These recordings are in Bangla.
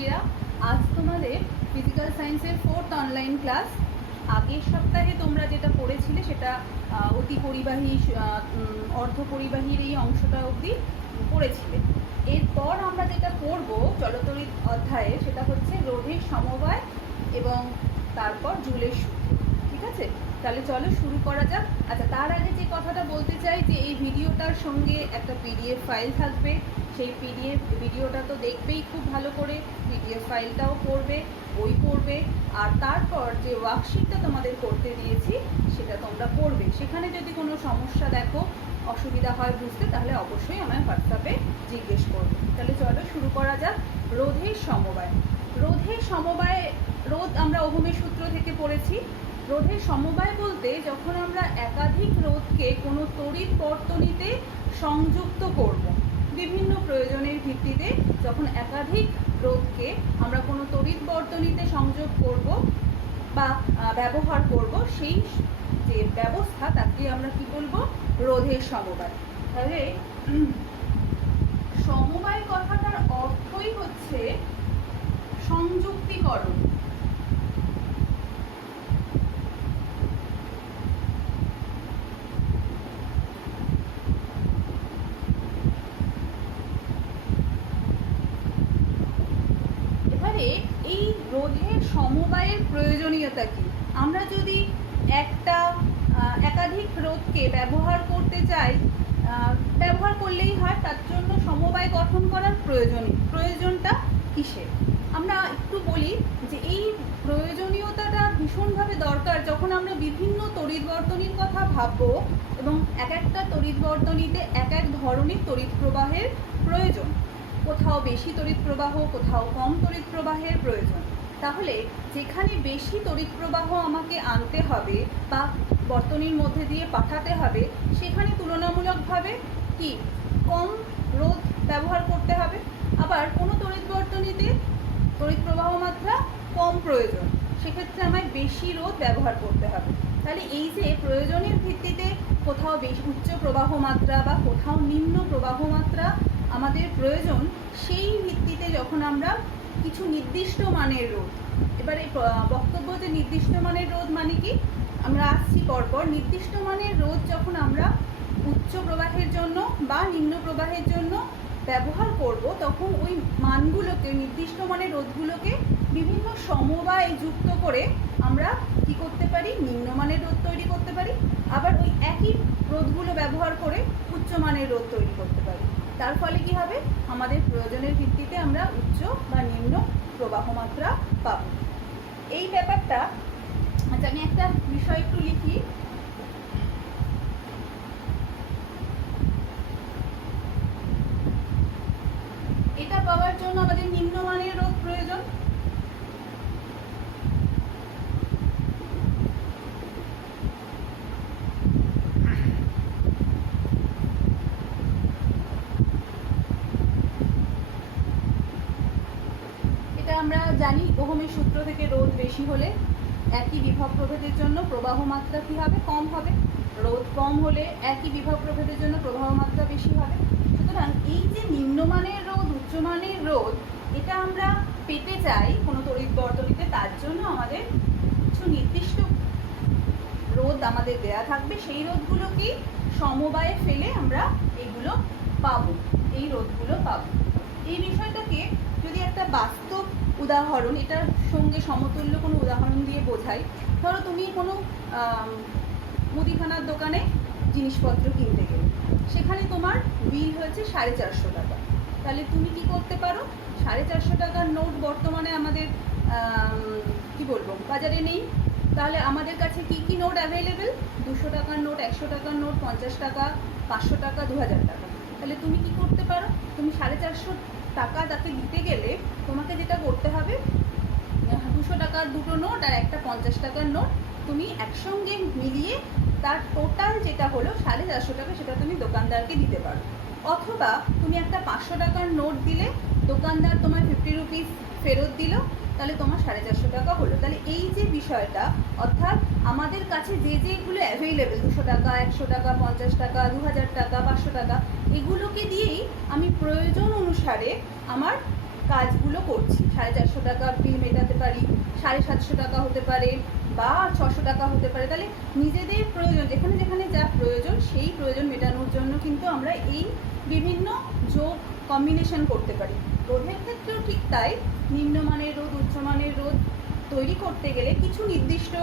ছাত্রছাত্রীরা, আজ তোমাদের ফিজিক্যাল সায়েন্সের 4th অনলাইন ক্লাস। আগের সপ্তাহে তোমরা যেটা পড়েছিলে সেটা অতি পরিবাহী অর্ধপরিবাহীর এই অংশটা অবধি পড়েছিলে। এরপর আমরা যেটা পড়বো চলতরিৎ অধ্যায়ে সেটা হচ্ছে রোধের সমবায় এবং তারপর জুলের সূত্র। ঠিক আছে, তাহলে চলো শুরু করা যাক। আচ্ছা, তার আগে যে কথাটা বলতে চাই যে এই ভিডিওটার সঙ্গে একটা পিডিএফ ফাইল থাকবে। সেই ভিডিওটা তো দেখবেই খুব ভালো করে, পিডিএফ ফাইলটাও পড়বে, বই পড়বে, আর তারপর যে ওয়ার্কশিটটা তোমাদের করতে দিয়েছি সেটা তোমরা পড়বে। সেখানে যদি কোনো সমস্যা দেখো, অসুবিধা হয় বুঝতে, তাহলে অবশ্যই আমায় হোয়াটসঅ্যাপে জিজ্ঞেস করবে। তাহলে চলো শুরু করা যাক। রোধের সমবায়। রোধের সমবায়, রোধ আমরা ওহমের সূত্র থেকে পড়েছি। রোধের সমবায় বলতে যখন আমরা একাধিক রোধকে কোনো তড়িৎ বর্তনীতে সংযুক্ত করব, বিভিন্ন প্রয়োজনের ভিত্তিতে যখন একাধিক রোধকে আমরা কোনো তড়িৎ বর্তনীতে সংযোগ করব বা ব্যবহার করব, সেই যে ব্যবস্থা তাকে আমরা কি বলবো? রোধের সমবায়। তাহলে সমবায় কথাটার অর্থই হচ্ছে সংযুক্তিকরণ। এই রোধের সমবায়ের প্রয়োজনীয়তা কি? আমরা যদি একাধিক রোধকে ব্যবহার করতে চাই, ব্যবহার করলেই হয়, তার জন্য সমবায় গঠন করার প্রয়োজনটা কিসের? আমরা একটু বলি যে এই প্রয়োজনীয়তাটা ভীষণভাবে দরকার যখন আমরা বিভিন্ন তড়িৎ বর্তনীর কথা ভাববো এবং এক একটা তড়িৎ বর্তনীতে এক এক ধরনের তড়িৎ প্রবাহের প্রয়োজন। কোথাও বেশি তড়িৎ প্রবাহ, কোথাও কম তড়িৎ প্রবাহের প্রয়োজন। তাহলে যেখানে বেশি তড়িৎ প্রবাহ আমাকে আনতে হবে বা বর্তনীর মধ্যে দিয়ে পাঠাতে হবে, সেখানে তুলনামূলকভাবে কি কম রোধ ব্যবহার করতে হবে। আবার কোনো তড়িৎ বর্তনীতে তড়িৎ প্রবাহ মাত্রা কম প্রয়োজন, সেক্ষেত্রে আমায় বেশি রোধ ব্যবহার করতে হবে। তাহলে এই যে প্রয়োজনের ভিত্তিতে কোথাও বেশি উচ্চ প্রবাহ মাত্রা বা কোথাও নিম্ন প্রবাহ মাত্রা আমাদের প্রয়োজন, সেই ভিত্তিতে যখন আমরা কিছু নির্দিষ্ট মানের রোধ, এবারে বক্তব্য যে নির্দিষ্ট মানের রোধ মানে কি, আমরা আসছি পরপর। নির্দিষ্ট মানের রোধ যখন আমরা উচ্চ প্রবাহের জন্য বা নিম্ন প্রবাহের জন্য ব্যবহার করব, তখন ওই মানগুলোকে, নির্দিষ্ট মানের রোধগুলোকে বিভিন্ন সমবায় যুক্ত করে আমরা কি করতে পারি? নিম্নমানের রোধ তৈরি করতে পারি। আবার ওই একই রোধগুলো ব্যবহার করে উচ্চমানের রোধ তৈরি করতে পারি। তার ফলে কি হবে? আমাদের প্রয়োজনের ভিত্তিতে আমরা উচ্চ বা নিম্ন প্রবাহ মাত্রা পাব। এই ব্যাপারটা, আচ্ছা আমি একটা বিষয় একটু লিখি। এটা পাওয়ার জন্য আমাদের নিম্নমানের রোধ প্রয়োজন। আমরা জানি ওহমের সূত্র থেকে রোধ বেশি হলে একই বিভব প্রভেদের জন্য প্রবাহ মাত্রা কী হবে? কম হবে। রোধ কম হলে একই বিভব প্রভেদের জন্য প্রবাহ মাত্রা বেশি হবে। সুতরাং এই যে নিম্নমানের রোধ, উচ্চমানের রোধ, এটা আমরা পেতে চাই কোনো তড়িৎ বর্তনীতে, তার জন্য আমাদের কিছু নির্দিষ্ট রোধ আমাদের দেয়া থাকবে। সেই রোধগুলোকে সমবায়ে ফেলে আমরা এইগুলো পাবো, এই রোধগুলো পাবো। এই বিষয়টাকে যদি একটা বাস্তব উদাহরণ, এটার সঙ্গে সমতুল্য কোনো উদাহরণ দিয়ে বোঝাই। ধরো তুমি কোনো মুদিখানার দোকানে জিনিসপত্র কিনতে গেলে, সেখানে তোমার বিল হয়েছে 450 টাকা। তাহলে তুমি কি করতে পারো? 450 টাকার নোট বর্তমানে আমাদের কি বলবো, বাজারে নেই। তাহলে আমাদের কাছে কি কি নোট অ্যাভেলেবেল? 200 টাকার নোট, 100 টাকার নোট, 50 টাকা, 500 টাকা, 2000 টাকা। তাহলে তুমি কি করতে পারো? তুমি 450 টাকা তাকে দিতে গেলে তোমাকে যেটা করতে হবে, 200 টাকার দুটো নোট আর একটা 50 টাকার নোট তুমি একসঙ্গে মিলিয়ে তার টোটাল যেটা হলো 450 টাকা, সেটা তুমি দোকানদারকে দিতে পারো। অথবা তুমি একটা 500 টাকার নোট দিলে, দোকানদার তোমার 50 রুপিস ফেরত দিল, তাহলে তোমার 450 টাকা হলো। তাহলে এই যে বিষয়টা, অর্থাৎ আমাদের কাছে যেগুলো অ্যাভেলেবেল, 200 টাকা, 100 টাকা, 50 টাকা, 2000 টাকা, 500 টাকা, এগুলোকে দিয়েই আমি প্রয়োজন অনুসারে আমার কাজগুলো করছি। 450 টাকা বিল মেটাতে পারি, 750 টাকা হতে পারে, বা 600 টাকা হতে পারে। তাহলে নিজেদের প্রয়োজন, যেখানে যেখানে যা প্রয়োজন সেই প্রয়োজন মেটানোর জন্য কিন্তু আমরা এই বিভিন্ন যোগ কম্বিনেশন করতে পারি। রোধের ক্ষেত্রেও ঠিক তাই। নিম্নমানের রোধ, উচ্চমানের রোধ তৈরি করতে গেলে কিছু নির্দিষ্ট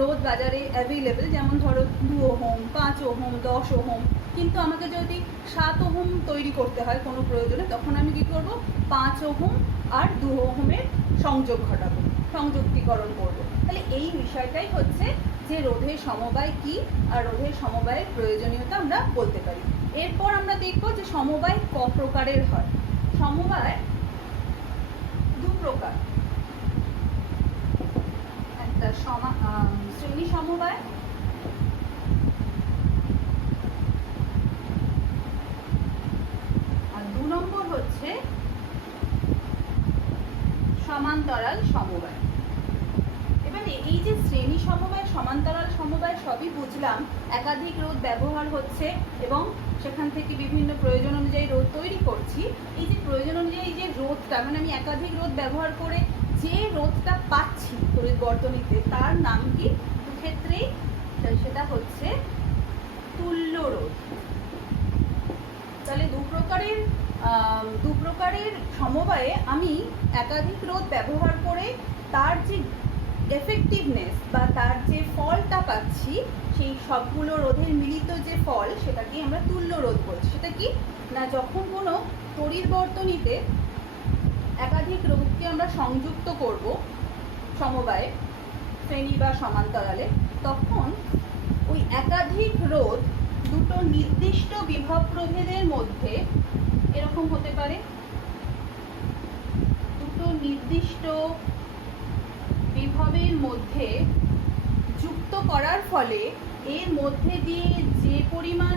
রোধ বাজারে অ্যাভেলেবেল, যেমন ধরো 2 ওহম, 5 ওহম, 10 ওহম। কিন্তু আমাকে যদি 7 ওহম তৈরি করতে হয় কোনো প্রয়োজনে, তখন আমি কী করব, 5 ওহম আর 2 ওহমের সংযোগ ঘটাবো, সংযুক্তিকরণ করব। তাহলে এই বিষয়টাই হচ্ছে যে রোধের সমবায় কি আর রোধের সমবায়ের প্রয়োজনীয়তা আমরা বলতে পারি। এরপর আমরা দেখব যে সমবায় ক প্রকারের হয়। সমবায় দু প্রকার, একটা শ্রেণী সমবায় আর 2 নম্বর হচ্ছে সমান্তরাল সমবায়। এবারে এই যে শ্রেণী সমবায়, সমান্তরাল সমবায় সবই বুঝলাম, একাধিক রোধ ব্যবহার হচ্ছে এবং সেখান থেকে বিভিন্ন প্রয়োজন অনুযায়ী রোধ তৈরি করছি। এই যে প্রয়োজন অনুযায়ী যে রোধটা, মানে আমি একাধিক রোধ ব্যবহার করে যে রোধটা পাচ্ছি তড়িৎ বর্তনীতে, তার নাম কি দুক্ষেত্রেই, সেটা হচ্ছে তুল্য রোধ। তাহলে দু প্রকারের সমবায়ে আমি একাধিক রোধ ব্যবহার করে তার যে এফেক্টিভনেস বা তার যে ফলটা পাচ্ছি, সেই সবগুলো রোধের মিলিত যে ফল, সেটাকে আমরা তুল্য রোধ বলছি। সেটা কি না, যখন কোনো তড়িৎ বর্তনীতে একাধিক রোধকে আমরা সংযুক্ত করব সমবায়ে, শ্রেণী বা সমান্তরালে, তখন ওই একাধিক রোধ দুটো নির্দিষ্ট বিভব প্রভেদের মধ্যে এরকম হতে পারে, দুটো নির্দিষ্ট বিভবের মধ্যে যুক্ত করার ফলে এর মধ্যে দিয়ে যে পরিমাণ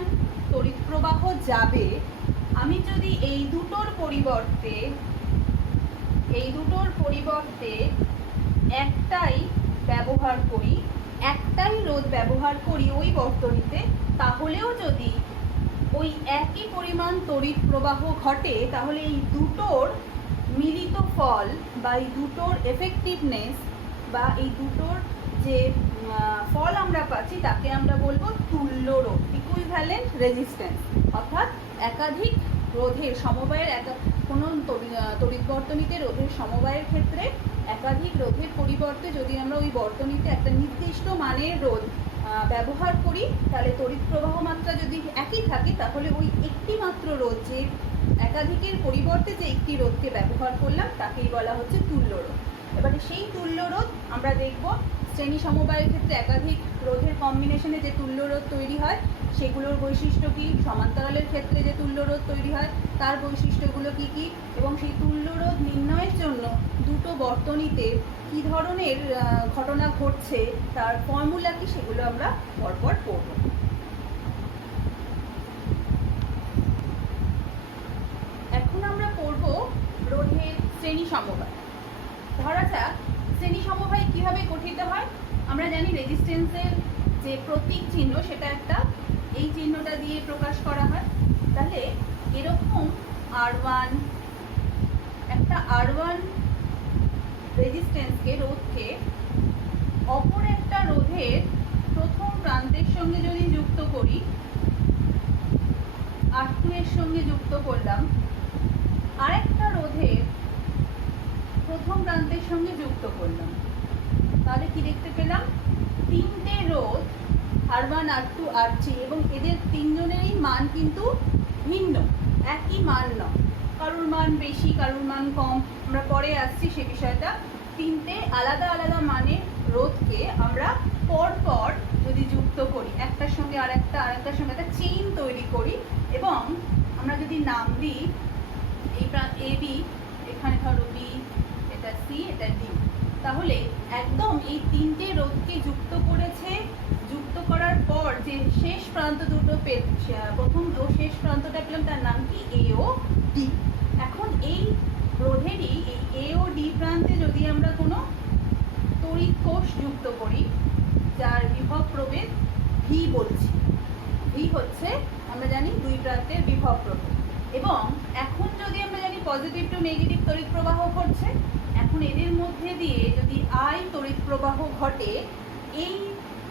তড়িৎ প্রবাহ যাবে, আমি যদি এই দুটোর পরিবর্তে একটাই ব্যবহার করি, একটাই রোধ ব্যবহার করি ওই বর্তনীতে, তাহলেও যদি ওই একই পরিমাণ তড়িৎ প্রবাহ ঘটে, তাহলে এই দুটোর মিলিত ফল বা এই দুটোর এফেক্টিভনেস বা এই দুটোর যে ফল আমরা পাচ্ছি, তাকে আমরা বলবো তুল্য রোধ, ইকুইভ্যালেন্ট রেজিস্ট্যান্স। অর্থাৎ একাধিক রোধের সমবায়ের, কোনো তড়িৎ বর্তনীতে রোধের সমবায়ের ক্ষেত্রে একাধিক রোধের পরিবর্তে যদি আমরা ওই বর্তনীতে একটা নির্দিষ্ট মানের রোধ ব্যবহার করি, তাহলে তড়িৎ প্রবাহ মাত্রা যদি একই থাকে, তাহলে ওই একটি মাত্র রোধ, যে একাধিকের পরিবর্তে যে একটি রোধকে ব্যবহার করলাম, তাকেই বলা হচ্ছে তুল্য রোধ। এবারে সেই তুল্য রোধ আমরা দেখব শ্রেণী সমবায়ের ক্ষেত্রে একাধিক রোধের কম্বিনেশনে যে তুল্য রোধ তৈরি হয় সেগুলোর বৈশিষ্ট্য কী, সমান্তরালের ক্ষেত্রে যে তুল্য রোধ তৈরি হয় তার বৈশিষ্ট্যগুলো কী কী, এবং সেই তুল্য রোধ নির্ণয়ের জন্য দুটো বর্তনীতে কী ধরনের ঘটনা ঘটছে তার ফর্মুলা কী, সেগুলো আমরা পরপর পড়ব। এখন আমরা পড়ব রোধের শ্রেণী সমবায়। ধরা যাক শ্রেণী সমবায় কিভাবে গঠিত হয়। আমরা জানি রেজিস্ট্যান্সের যে প্রতীক চিহ্ন, সেটা একটা এই চিহ্নটা দিয়ে প্রকাশ করা হয়। তাহলে এরকম R1, একটা R1 রেজিস্ট্যান্সকে, রোধকে অপর একটা রোধের প্রথম প্রান্তের সঙ্গে যদি যুক্ত করি, R2 এর সঙ্গে যুক্ত করলাম, আরেকটা রোধের প্রথম প্রান্তের সঙ্গে যুক্ত করলাম, তাহলে কি দেখতে পেলাম, তিনটে রোধ R1, R2, R3, এবং এদের তিনজনেরই মান কিন্তু ভিন্ন, একই মান নয়, কারোর মান বেশি, কারোর মান কম, আমরা পরে আসছি সে বিষয়টা। তিনটে আলাদা আলাদা মানের রোধকে আমরা পরপর যদি যুক্ত করি, একটার সঙ্গে আরেকটার সঙ্গে একটা চেইন তৈরি করি, এবং আমরা যদি নাম দিই, এই এ বি, এখানে ধরো বি, এটা সি, এটা ডি, তাহলে একদম এই তিনটে রোধকে যুক্ত করেছে। যুক্ত করার পর যে শেষ প্রান্ত দুটো প্রথম ও শেষ প্রান্তটা পেলাম, তার নাম কি, এ ও ডি। এখন এই রোধেরই এই এ ও ডি প্রান্তে যদি আমরা কোনো তড়িৎ কোষ যুক্ত করি, যার বিভব প্রভেদ ভি বলছি, ভি হচ্ছে আমরা জানি দুই প্রান্তের বিভব প্রভেদ, এবং এখন যদি আমরা জানি পজিটিভ টু নেগেটিভ তড়িৎ প্রবাহ ঘটছে। এখন এদের মধ্যে দিয়ে যদি আই তড়িৎ প্রবাহ ঘটে, এই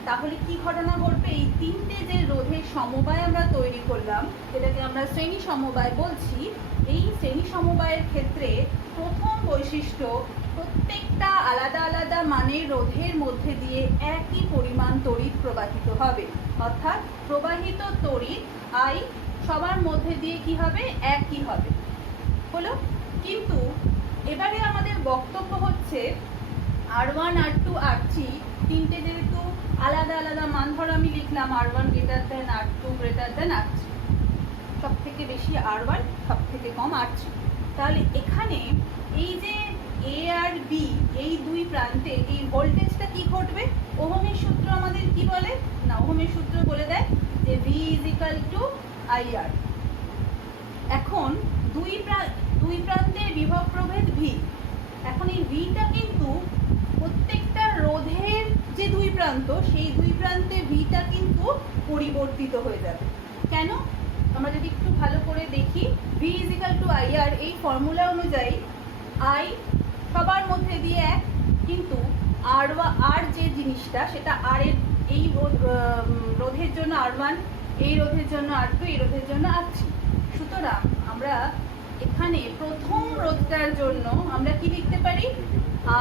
তাহলে কি ঘটনা ঘটবে? এই তিনটে যে রোধের সমবায় আমরা তৈরি করলাম, যেটাকে আমরা শ্রেণী সমবায় বলছি, এই শ্রেণী সমবায়ের ক্ষেত্রে প্রথম বৈশিষ্ট্য, প্রত্যেকটা আলাদা আলাদা মানের রোধের মধ্যে দিয়ে একই পরিমাণ তড়িৎ প্রবাহিত হবে। অর্থাৎ প্রবাহিত তড়িৎ আই সবার মধ্যে দিয়ে কি হবে? একই হবে। হলো? কিন্তু এবারে আমাদের বক্তব্য হচ্ছে R1 R2 R3 তিনটে যেহেতু আলাদা আলাদা মান, ধর আমি লিখলাম R1 greater than R2 greater than R3, সব থেকে বেশি R1, সব থেকে কম R3। তাহলে এখানে এই যে এ আর বি, এই দুই প্রান্তে এই ভোল্টেজটা কি ঘটবে? ওহমের সূত্র আমাদের কি বলে? না, ওহমের সূত্র বলে দেয় যে V = IR। এখন দুই প্রান্তের বিভব প্রভেদ V। এখন এই ভিটা কিন্তু প্রত্যেকটা রোধের যে দুই প্রান্ত, সেই দুই প্রান্তে ভিটা কিন্তু পরিবর্তিত হয়ে যাবে। কেন? আমরা যদি একটু ভালো করে দেখি, V = IR এই ফর্মুলা অনুযায়ী I সবার মধ্যে দিয়ে এক, কিন্তু আর যে জিনিসটা, সেটা আর এর এই রোধের জন্য R1, এই রোধের জন্য R2, এই রোধের জন্য R3। সুতরাং আমরা এখানে প্রথম রোধটার জন্য আমরা কি লিখতে পারি?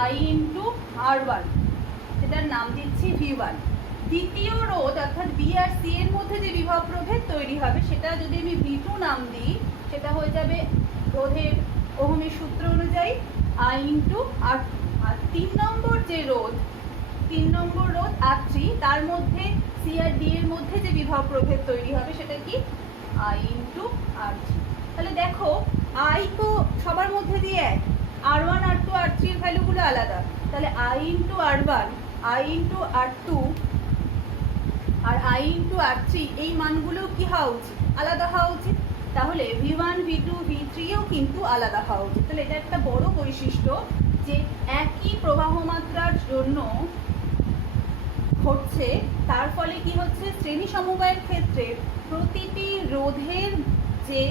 I × R1, সেটার নাম দিচ্ছি V1। দ্বিতীয় রোধ অর্থাৎ বি আর সি এর মধ্যে যে বিভব প্রভেদ তৈরি হবে, সেটা যদি আমি V2 নাম দিই, সেটা হয়ে যাবে রোধের ওহমের সূত্র অনুযায়ী I × R2। আর 3 নম্বর রোধ R3, তার মধ্যে সি আর ডি এর মধ্যে যে বিভব প্রভেদ তৈরি হবে, সেটা কি? I × R3। তাহলে দেখো, I তো সবার মধ্যে দিয়ে এক, R1 R2 R3 এর ভ্যালুগুলো আলাদা। তাহলে I × R1, I × R2 R I × R3 এই মানগুলো কি হওয়া উচিত? আলাদা হওয়া উচিত। তাহলে V1 V2 V3ও কিন্তু আলাদা হওয়া উচিত। তাহলে এটা একটা বড় বৈশিষ্ট্য যে একই প্রবাহ মাত্রার জন্য ঘটছে। তার ফলে কি হচ্ছে? শ্রেণী সমবায়ের ক্ষেত্রে প্রতিটি রোধের যে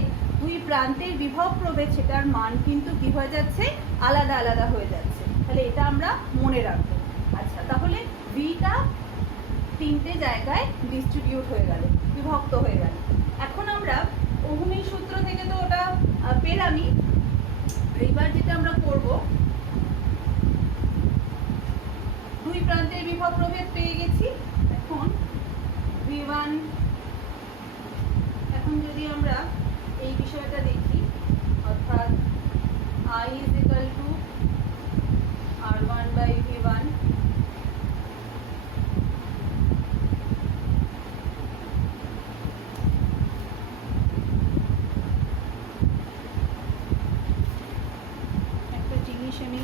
দুই প্রান্তের বিভব প্রভেদ, সেটার মান কিন্তু কি হয়ে যাচ্ছে? আলাদা আলাদা হয়ে যাচ্ছে। তাহলে এটা আমরা মনে রাখবো। আচ্ছা, তাহলে ভিটা তিনটে জায়গায় ডিস্ট্রিবিউট হয়ে গেল, বিভক্ত হয়ে গেল। এখন আমরা ওহমের সূত্র থেকে তো ওটা পেলামই। এইবার যেটা আমরা করব, দুই প্রান্তের বিভব প্রভেদ পেয়ে গেছি। এখন V1, এখন যদি আমরা এই বিষয়টা দেখি, অর্থাৎ I = R1/V1, একটা জিনিস আমি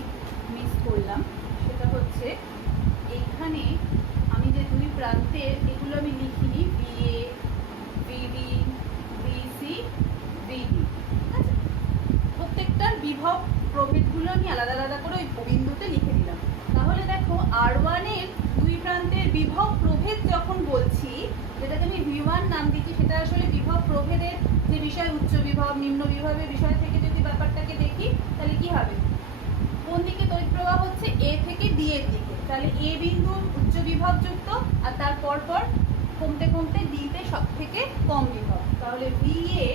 মিস করলাম, সেটা হচ্ছে এইখানে আমি যে দুই প্রান্তের, এগুলো আমি লিখিনি, VA, VB, VC, VD, ঠিক আছে? প্রত্যেকটার বিভব প্রভেদগুলো আমি আলাদা আলাদা করে ওই বিন্দুতে লিখে দিলাম। তাহলে দেখো, R1 এর দুই প্রান্তের বিভব প্রভেদ যখন বলছি, যেটাকে আমি V1 নাম দিচ্ছি, সেটা আসলে বিভব প্রভেদের যে বিষয়, উচ্চ বিভব নিম্ন বিভবের বিষয় থেকে যদি ব্যাপারটাকে দেখি, তাহলে কি হবে? কোন দিকে তড়িৎ প্রবাহ হচ্ছে? A থেকে D এর দিকে। তাহলে A বিন্দু উচ্চ বিভব যুক্ত, আর তার পরপর কমতে কমতে D তে সব থেকে কম বিভব। তাহলে VA,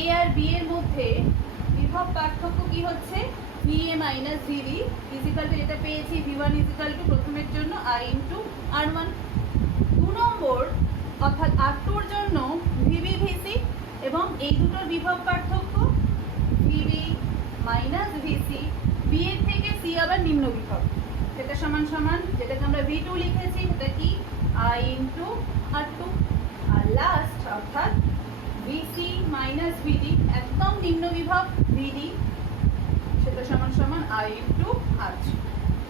A আর B এর মধ্যে বিভব পার্থক্য কি হচ্ছে? VA - VB যেটা পেয়েছি, V1 = প্রথমের জন্য I × R1। 2 নম্বর অর্থাৎ R2 এর জন্য VB VC, এবং এই দুটোর বিভব পার্থক্য VB - VC। B এর থেকে C আবার নিম্ন বিভব, সেটা সমান সমান, যেটাকে আমরা V2 লিখেছি, সেটা কি? I × R2। আর লাস্ট অর্থাৎ VC - VD, একদম নিম্ন বিভব VD, সেটা সমান সমান I × R3।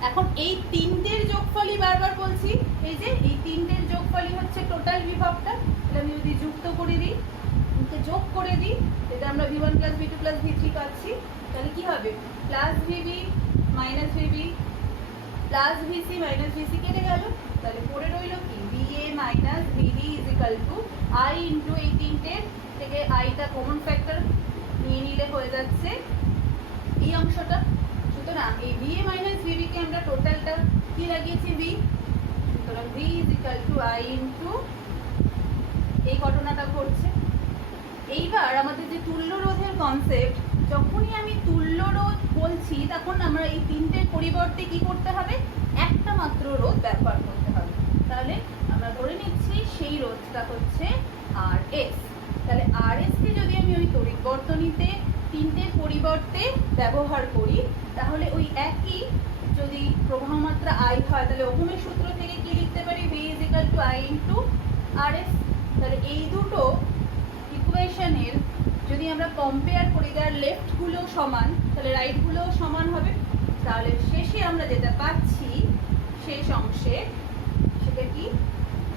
এখন এই তিনটের যোগফলই বারবার বলছি, এই যে এই তিনটের যোগফলই হচ্ছে টোটাল বিভবটা। এটা আমি যদি যোগ করে দিই, এটা আমরা V1 + V2 + V3 পাচ্ছি। তাহলে কি হবে? +VB - VB +VC - VC কেটে গেল। তাহলে পড়ে রইল কি? VA - VD = I × এই তিনটের থেকে আইটা কমন ফ্যাক্টর নিয়ে নিলে হয়ে যাচ্ছে এই অংশটা। সুতরাং এই VA মাইনাস VB কে আমরা টোটালটা কি লাগিয়েছি V, সুতরাং V is equal two I into এই ঘটনাটা ঘটছে। এইবার আমাদের যে তুল্য রোধের কনসেপ্ট, যখনই আমি তুল্য রোধ বলছি তখন আমরা এই তিনটের পরিবর্তে কি করতে হবে, একটা মাত্র রোধ ব্যবহার করতে হবে। তাহলে আমরা ধরে নিচ্ছি সেই রোধটা হচ্ছে RS। তাহলে RS কে যদি আমি ওই তড়িৎ বর্তনীতে তিনটের পরিবর্তে ব্যবহার করি, তাহলে ওই একই যদি প্রবাহ মাত্রা I হয়, তাহলে ওহমের সূত্র থেকে কি লিখতে পারি, V is equal two I into RS। তাহলে এই দুটো ইকুয়েশনের যদি আমরা কম্পেয়ার করি, যার লেফট গুলো সমান তাহলে রাইট গুলো সমান হবে। তাহলে শেষে আমরা যেটা পাচ্ছি শেষ অংশে সেটা কি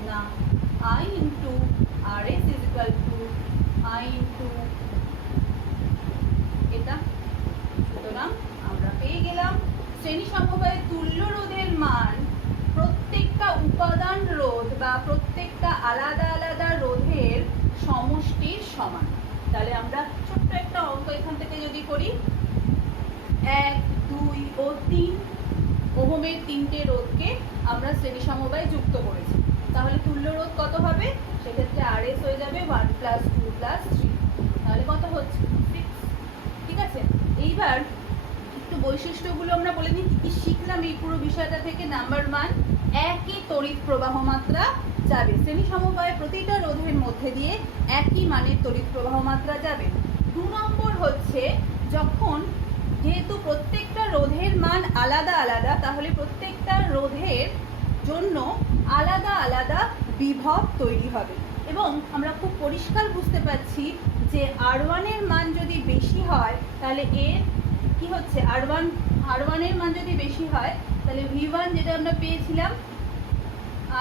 না, I into RS is equal two I into এটা। সুতরাং আমরা পেয়ে গেলাম শ্রেণী সমবায়ে তুল্য রোধের মান প্রত্যেকটা উপাদান রোধ বা প্রত্যেকটা আলাদা আলাদা রোধের সমষ্টির সমান। তাহলে আমরা ছোট্ট একটা অঙ্ক এখান থেকে যদি করি, 1, 2 ও 3 ওহমের তিনটে রোধকে আমরা শ্রেণী সমবায়ে যুক্ত করেছি। তাহলে তুল্য রোধ কত হবে, সেক্ষেত্রে RS হয়ে যাবে 1 + 2 + 3। তাহলে কত হচ্ছে 6। ঠিক আছে, এইবার একটু বৈশিষ্ট্যগুলো আমরা বলে নিই, কি শিখলাম এই পুরো বিষয়টা থেকে। নাম্বার 1, একই তড়িৎ প্রবাহ মাত্রা যাবে শ্রেণী সমবায়ে প্রতিটা রোধের মধ্যে দিয়ে একই মানের তড়িৎ প্রবাহ মাত্রা যাবে। 2 নম্বর হচ্ছে, যখন যেহেতু প্রত্যেকটা রোধের মান আলাদা আলাদা, তাহলে প্রত্যেকটা রোধের জন্য আলাদা আলাদা বিভব তৈরি হবে। এবং আমরা খুব পরিষ্কার বুঝতে পারছি যে R1 এর মান যদি বেশি হয়, তাহলে এর কি হচ্ছে, R1 এর মান যদি বেশি হয়, তাহলে V1 যেটা আমরা পেয়েছিলাম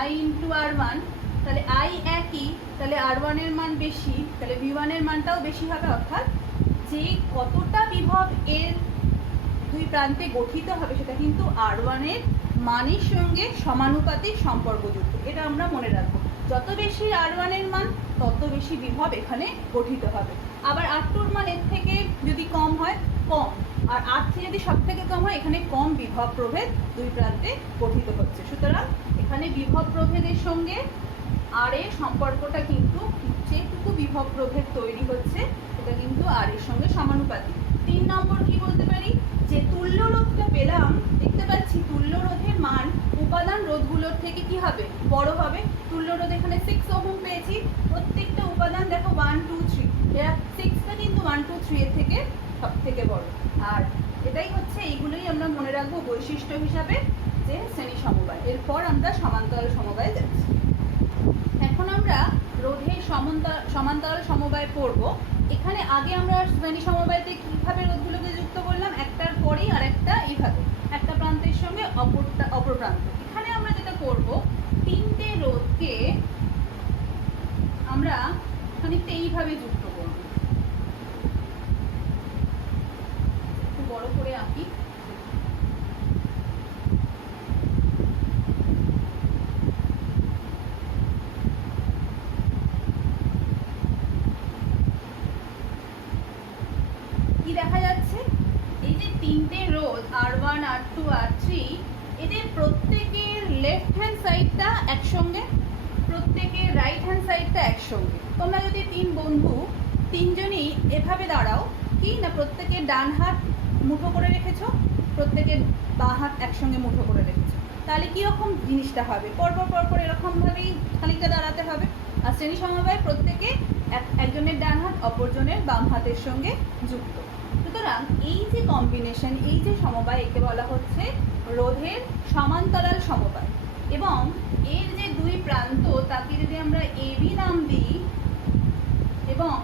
I ইনটু R1, তাহলে I একই, তাহলে R1 এর মান বেশি, তাহলে V1 এর মানটাও বেশি হবে। অর্থাৎ যে কতটা বিভব এর দুই প্রান্তে গঠিত হবে সেটা কিন্তু R1 এর মানের সঙ্গে সমানুপাতিক সম্পর্কযুক্ত। এটা আমরা মনে রাখবো, যত বেশি R1 এর মান তত বেশি বিভব এখানে গঠিত হবে। আবার R2 এর মান এর থেকে যদি কম হয় কম, আর R3 যদি সব থেকে কম হয়, এখানে কম বিভব প্রভেদ দুই প্রান্তে গঠিত হচ্ছে। সুতরাং এখানে বিভব প্রভেদের সঙ্গে R এর সম্পর্কটা কিন্তু যেটুকু বিভব প্রভেদ তৈরি হচ্ছে সেটা কিন্তু R এর সঙ্গে সমানুপাতিক। 3 নম্বর কি বলতে পারি, যে তুল্য রোধটা পেলাম, দেখতে পাচ্ছি তুল্য রোধের মান উপাদান রোধগুলোর থেকে কি হবে, বড় হবে। তুল্য রোধ এখানে 6 ওহম পেয়েছি, প্রত্যেকটা উপাদান দেখো 1, 2, 3, এরা 6টা কিন্তু 1, 2, 3 এর থেকে সব থেকে বড়। আর এটাই হচ্ছে, এইগুলোই আমরা মনে রাখবো বৈশিষ্ট্য হিসাবে যে শ্রেণী সমবায়। এরপর আমরা সমান্তরাল সমবায়ে যাচ্ছি। এখন আমরা রোধের সমান্তরাল সমবায় পড়ব। এখানে আগে আমরা শ্রেণী সমবায়তে কিভাবে রোধগুলোকে যুক্ত করলাম, একটার পরেই আর একটা এইভাবে, একটা প্রান্তের সঙ্গে অপর প্রান্ত। এখানে আমরা যেটা করব, তিনটে রোধকে আমরা খানিকটা এইভাবে যুক্ত করব। একটু বড় করে আঁকি। কি দেখা যাচ্ছে, এই যে তিনটে রোধ R1, R2, R3, এদের প্রত্যেকের লেফট হ্যান্ড সাইডটা একসঙ্গে, প্রত্যেকের রাইট হ্যান্ড সাইডটা একসঙ্গে। তোমরা যদি 3 বন্ধু তিনজনই এভাবে দাঁড়াও, কি না প্রত্যেকের ডান হাত মুঠো করে রেখেছো, প্রত্যেকের বাঁ হাত একসঙ্গে মুঠো করে রেখেছো, তাহলে কীরকম জিনিসটা হবে, পরপর পরপর এরকমভাবেই খানিকটা দাঁড়াতে হবে। আর শ্রেণী সমবায় প্রত্যেকে একজনের ডান হাত অপরজনের বাম হাতের সঙ্গে যুক্ত। সুতরাং এই যে কম্বিনেশন, এই যে সমবায়, একে বলা হচ্ছে রোধের সমান্তরাল সমবায়। এবং এর যে দুই প্রান্ত তাকে যদি আমরা AB নাম দিই এবং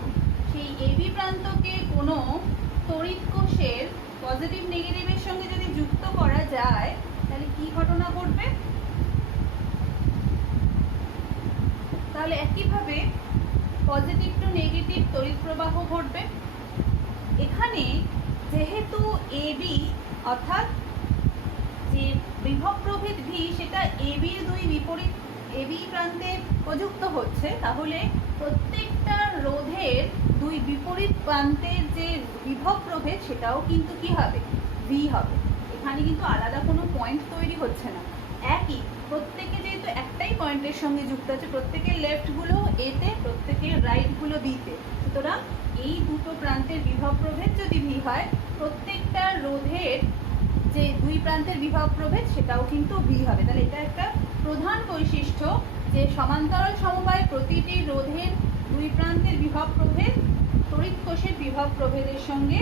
সেই AB প্রান্তকে কোনো তড়িৎ কোষের পজিটিভ নেগেটিভের সঙ্গে যদি যুক্ত করা যায়, তাহলে কি ঘটনা ঘটবে, তাহলে একইভাবে পজিটিভ টু নেগেটিভ তড়িৎ প্রবাহ ঘটবে। এখানে যেহেতু AB অর্থাৎ যে বিভব প্রভেদ V, সেটা AB এর দুই বিপরীত AB প্রান্তে প্রযুক্ত হচ্ছে, তাহলে প্রত্যেকটা রোধের দুই বিপরীত প্রান্তের যে বিভব প্রভেদ সেটাও কিন্তু কি হবে, ভি হবে। এখানে কিন্তু আলাদা কোনো পয়েন্ট তৈরি হচ্ছে না, একই প্রত্যেকে যেহেতু একটাই পয়েন্টের সঙ্গে যুক্ত আছে, প্রত্যেকের লেফটগুলো এতে, প্রত্যেকের রাইটগুলো বিতে, সুতরাং এই দুটো প্রান্তের বিভব প্রভেদ যদি ভি হয়, প্রত্যেকটা রোধের যে দুই প্রান্তের বিভব প্রভেদ সেটাও কিন্তু ভি হবে। তাহলে এটা একটা প্রধান বৈশিষ্ট্য যে সমান্তরাল সমবায় প্রতিটি রোধের দুই প্রান্তের বিভব প্রভেদ তড়িৎ কোষের বিভব প্রভেদের সঙ্গে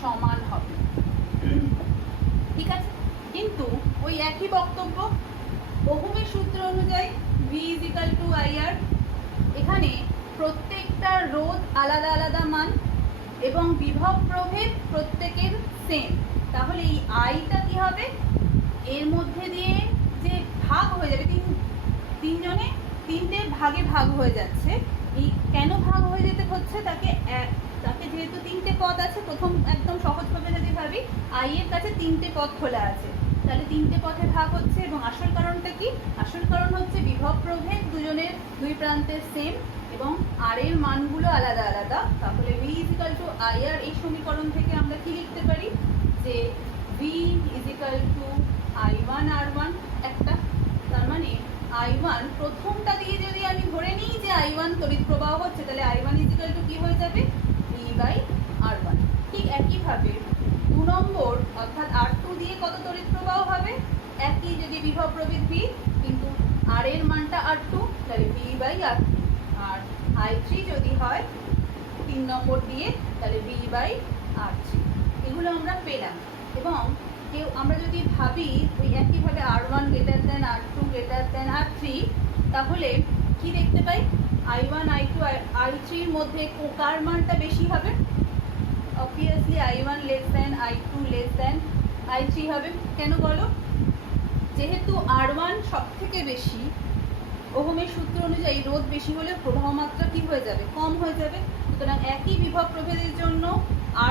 সমান হবে। ঠিক আছে, কিন্তু ওই একই বক্তব্য ওহমের সূত্র অনুযায়ী V is equal two IR. এখানে প্রত্যেকটা রোধ আলাদা আলাদা মান এবং বিভব প্রভেদ প্রত্যেকের সেম। তাহলে এই আইটা কি হবে, এর মধ্যে দিয়ে যে ভাগ হয়ে যাবে, তিনজনে তিনটে ভাগে ভাগ হয়ে যাচ্ছে। এই কেন ভাগ হয়ে যেতে হচ্ছে, তাকে যেহেতু তিনটে পদ আছে, প্রথম একদম সহজভাবে যদি ভাবি, আই এর কাছে তিনটে পদ খোলা আছে, তাহলে তিনটে পথে ভাগ হচ্ছে। এবং আসল কারণটা কি, আসল কারণ হচ্ছে বিভব প্রভেদ দুজনের দুই প্রান্তের সেম এবং আর এর মানগুলো আলাদা আলাদা। তাহলে V is equal two IR. এই সমীকরণ থেকে আমরা কি লিখতে পারি, যে V is equal two I1 R1 একটা। তার মানে I1 প্রথমটা দিয়ে যদি আমি ধরে নিই যে I1 তড়িৎ প্রবাহ হচ্ছে, তাহলে I1 ইজ ইকাল টু কি হয়ে যাবে, V বাই R1। ঠিক একইভাবে 2 নম্বর অর্থাৎ R2 দিয়ে কত তড়িৎ প্রবাহ হবে, একই যদি বিভব প্রভেদ V, কিন্তু R এর মানটা R2, তাহলে V by R3। R I3 যদি হয় 3 নম্বর দিয়ে, তাহলে V বাই R3। এগুলো আমরা পেলাম। এবং আমরা যদি ভাবি ওই একইভাবে R1 greater than R2 greater than R3, তাহলে কি দেখতে পাই, I1 I2 I3 এর মধ্যে কার মানটা বেশি হবে, obviously I1 less than I2 less than I3 হবে। কেন বলো, যেহেতু R1 সব থেকে বেশি, ওহমের সূত্র অনুযায়ী রোধ বেশি হলে প্রবাহ মাত্রা কি হয়ে যাবে, কম হয়ে যাবে। সুতরাং একই বিভব প্রভেদের জন্য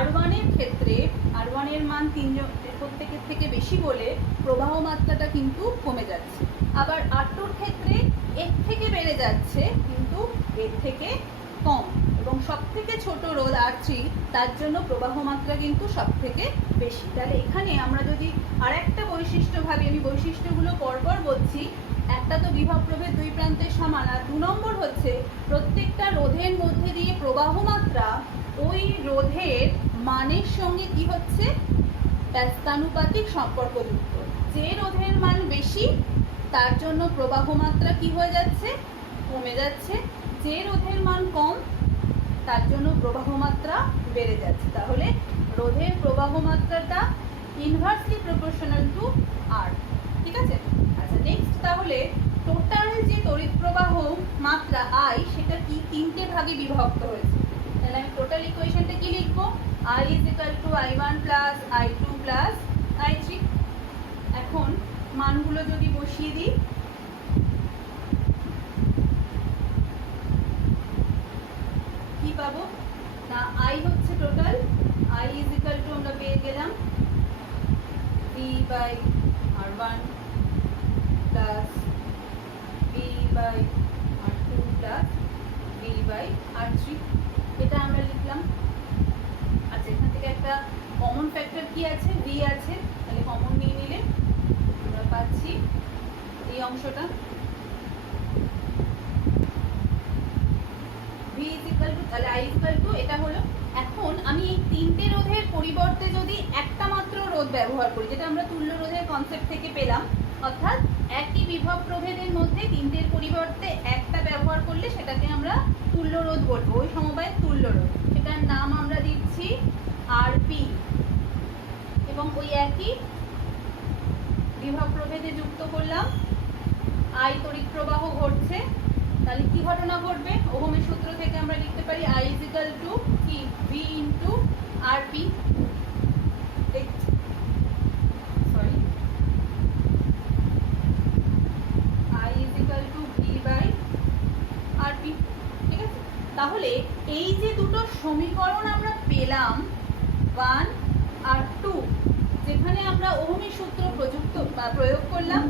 R1 এর ক্ষেত্রে R1 এর মান প্রত্যেকের থেকে বেশি বলে প্রবাহ মাত্রাটা কিন্তু কমে যাচ্ছে। আবার R2 এর ক্ষেত্রে এর থেকে বেড়ে যাচ্ছে কিন্তু এর থেকে কম, এবং সব থেকে ছোট রোধ R3, তার জন্য প্রবাহ মাত্রা কিন্তু সব থেকে বেশি। তাহলে এখানে আমরা যদি আরেকটা বৈশিষ্ট্য ভাবি, আমি বৈশিষ্ট্যগুলো পরপর বলছি। একটা তো বিভব প্রভেদ দুই প্রান্তের সমান, আর 2 নম্বর হচ্ছে প্রত্যেকটা রোধের মধ্যে দিয়ে প্রবাহ মাত্রা ওই রোধের মানের সঙ্গে কি হচ্ছে, ব্যস্তানুপাতিক সম্পর্কযুক্ত। যে রোধের মান বেশি তার জন্য প্রবাহ মাত্রা কি হয়ে যাচ্ছে, কমে যাচ্ছে। যে রোধের মান কম তার জন্য প্রবাহ মাত্রা বেড়ে যাচ্ছে। তাহলে রোধের প্রবাহ মাত্রাটা ইনভার্সলি প্রপোর্শনাল টু আর। ঠিক আছে, আচ্ছা নেক্সট, তাহলে টোটাল যে তড়িৎ প্রবাহ মাত্রা আই, সেটা কি তিনটে ভাগে বিভক্ত হয়েছে। তাহলে আমি টোটাল ইকুয়েশনটা কি লিখবো, I is equal two I1 plus I2 plus I3। এখন মানগুলো যদি বসিয়ে দিই, কি পাবো না, I হচ্ছে total, I is equal to আমরা পেয়ে গেলাম V by R1 plus V by R2 plus V by R3। এটা আমরা লিখলাম। আচ্ছা, এখান থেকে একটা কমন ফ্যাক্টর কি আছে, V আছে, তাহলে কমন নিয়ে নিলে আমরা পাচ্ছি এই অংশটা V ইজ ইকাল টু, তাহলে I ইজ ইকাল টু এটা হলো। এখন আমি এই তিনটে রোধের পরিবর্তে যদি একটা মাত্র রোধ ব্যবহার করি, যেটা আমরা তুল্য রোধের কনসেপ্ট থেকে পেলাম, অর্থাৎ একই বিভব প্রভেদের মধ্যে তিনটের পরিবর্তে একটা ব্যবহার করলে সেটাকে আমরা তুল্য রোধ বলবো, ওই সমবায়ের তুল্য রোধ। সেটার নাম আমরা দিচ্ছি আরপি। এবং ওই একই বিভব প্রভেদে যুক্ত করলাম, আই তড়িৎ প্রবাহ ঘটছে, তাহলে কি ঘটনা ঘটবে, ওহমের সূত্র থেকে আমরা লিখতে পারি I ইজ ইকাল টু কি, V into R P. Sorry, I is equal to V by R P. ঠিক আছে, তাহলে এই যে দুটো সমীকরণ আমরা পেলাম 1 আর 2, যেখানে আমরা ওহমের সূত্র প্রয়োগ করলাম,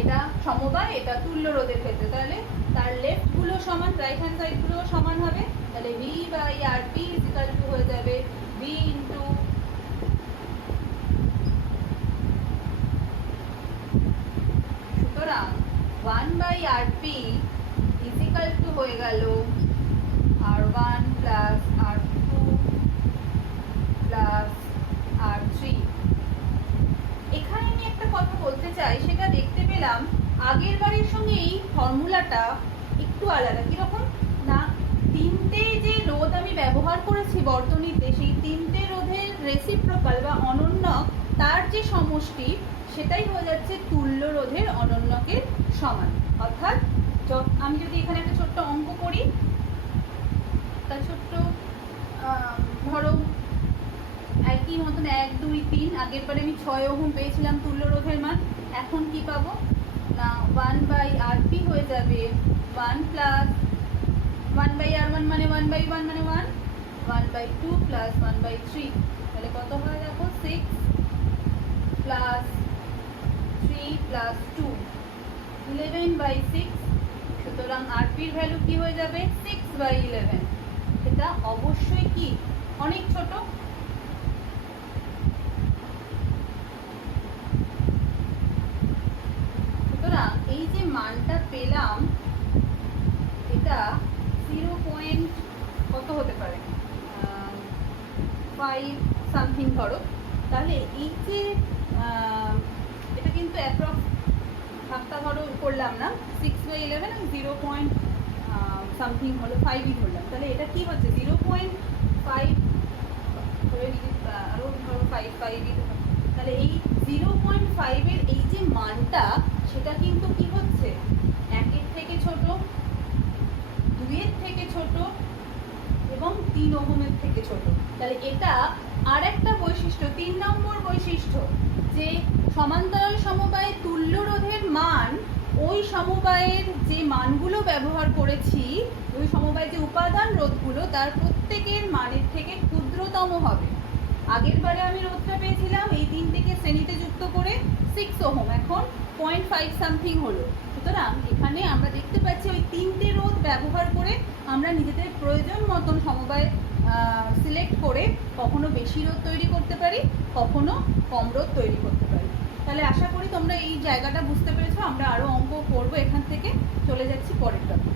এটা সমবায়, এটা তুল্য রোধের ক্ষেত্রে, তাহলে তার লেফট গুলো সমান, রাইট হ্যান্ড সাইড গুলো সমান হবে। তাহলে V by R P is equal to হয়ে যাবে ভি ইন্টু সুতরাং 1 by R P is equal to হয়ে গেল R1 plus R2 plus R3। এখানে আমি একটা কথা বলতে চাই, সেটা দেখতে পেলাম আগের বারের সঙ্গে এই ফর্মুলাটা একটু আলাদা। কিরকম না, তিনটে যে রোধ আমি ব্যবহার করেছি বর্তনীতে, সেই তিনটে রোধের রেসিপ্রোকাল বা অনন্যক তার যে সমষ্টি সেটাই হয়ে যাচ্ছে তুল্য রোধের অনন্যকের সমান। অর্থাৎ আমি যদি এখানে একটা ছোট্ট অঙ্ক করি, তা ছোট্ট ধরো একই মতন 1 2 3, আগের বারে আমি 6 ওহম পেয়েছিলাম তুল্য রোধের মান, এখন কি পাবো না 1 বাই আর পি হয়ে যাবে 1 প্লাস 1 বাই R1 মানে 1 বাই 1 মানে 1, 1 বাই 2 প্লাস 1 বাই 3, তাহলে কত হয় দেখো 6 প্লাস 3 প্লাস 2 11 বাই 6। সুতরাং আরপির ভ্যালু কি হয়ে যাবে 6 বাই 11। এটা অবশ্যই কি অনেক ছোট। সুতরাং এই যে মানটা পেলাম এটা 0. কত হতে পারে 5 সামথিং ধরো। তাহলে এই যে এটা কিন্তু অ্যাপ্রক্স ভাগটা ধরো করলাম না, 6/11 আর 0. সামথিং হলো 5ই ধরলাম। তাহলে এটা কি হচ্ছে 0.5 আরও ধরো 5ই। তাহলে এই 0.5 এর এই যে মানটা সেটা কিন্তু কি হচ্ছে 1 থেকে ছোট, 2 থেকে ছোট এবং 3 ওহমের থেকে ছোট। তাহলে এটা আর একটা বৈশিষ্ট্য, 3 নম্বর বৈশিষ্ট্য, যে সমান্তরাল সমবায়ে তুল্য রোধের মান ওই সমবায়ের যে মানগুলো ব্যবহার করেছি, ওই সমবায়ের যে উপাদান রোধগুলো তার প্রত্যেকের মানের থেকে ক্ষুদ্রতম হবে। আগের বারে আমি রোধটা পেয়েছিলাম এই 3 থেকে শ্রেণীতে যুক্ত করে 6 ওহম, এখন 0.5 সামথিং হলো। সুতরাং এখানে আমরা দেখতে পাচ্ছি ওই 3টে রোধ ব্যবহার করে আমরা নিজেদের প্রয়োজন মতন সমবায় সিলেক্ট করে কখনো বেশি রোধ তৈরি করতে পারি, কখনো কম রোধ তৈরি করতে পারি। তাহলে আশা করি তোমরা এই জায়গাটা বুঝতে পেরেছো। আমরা আরও অঙ্ক করবো, এখান থেকে চলে যাচ্ছি পরের টপিক।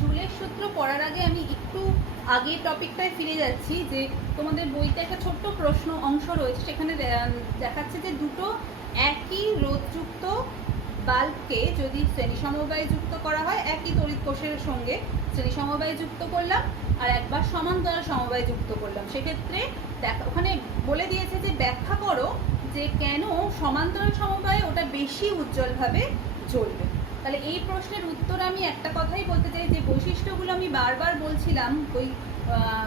জুলের সূত্র পড়ার আগে আমি একটু আগের টপিকটায় ফিরে যাচ্ছি, যে তোমাদের বইতে একটা ছোট্ট প্রশ্ন অংশ রয়েছে, সেখানে দেখাচ্ছে যে দুটো একই রোধযুক্ত বাল্বকে যদি শ্রেণী সমবায়ে যুক্ত করা হয়, একই তড়িৎ কোষের সঙ্গে শ্রেণী সমবায়ে যুক্ত করলাম আর একবার সমান্তরাল সমবায়ে যুক্ত করলাম, সেক্ষেত্রে ওখানে বলে দিয়েছে যে ব্যাখ্যা করো যে কেন সমান্তরাল সমবায়ে ওটা বেশি উজ্জ্বলভাবে জ্বলবে। তাহলে এই প্রশ্নের উত্তর আমি একটা কথাই বলতে চাই, যে বৈশিষ্ট্যগুলো আমি বারবার বলছিলাম ওই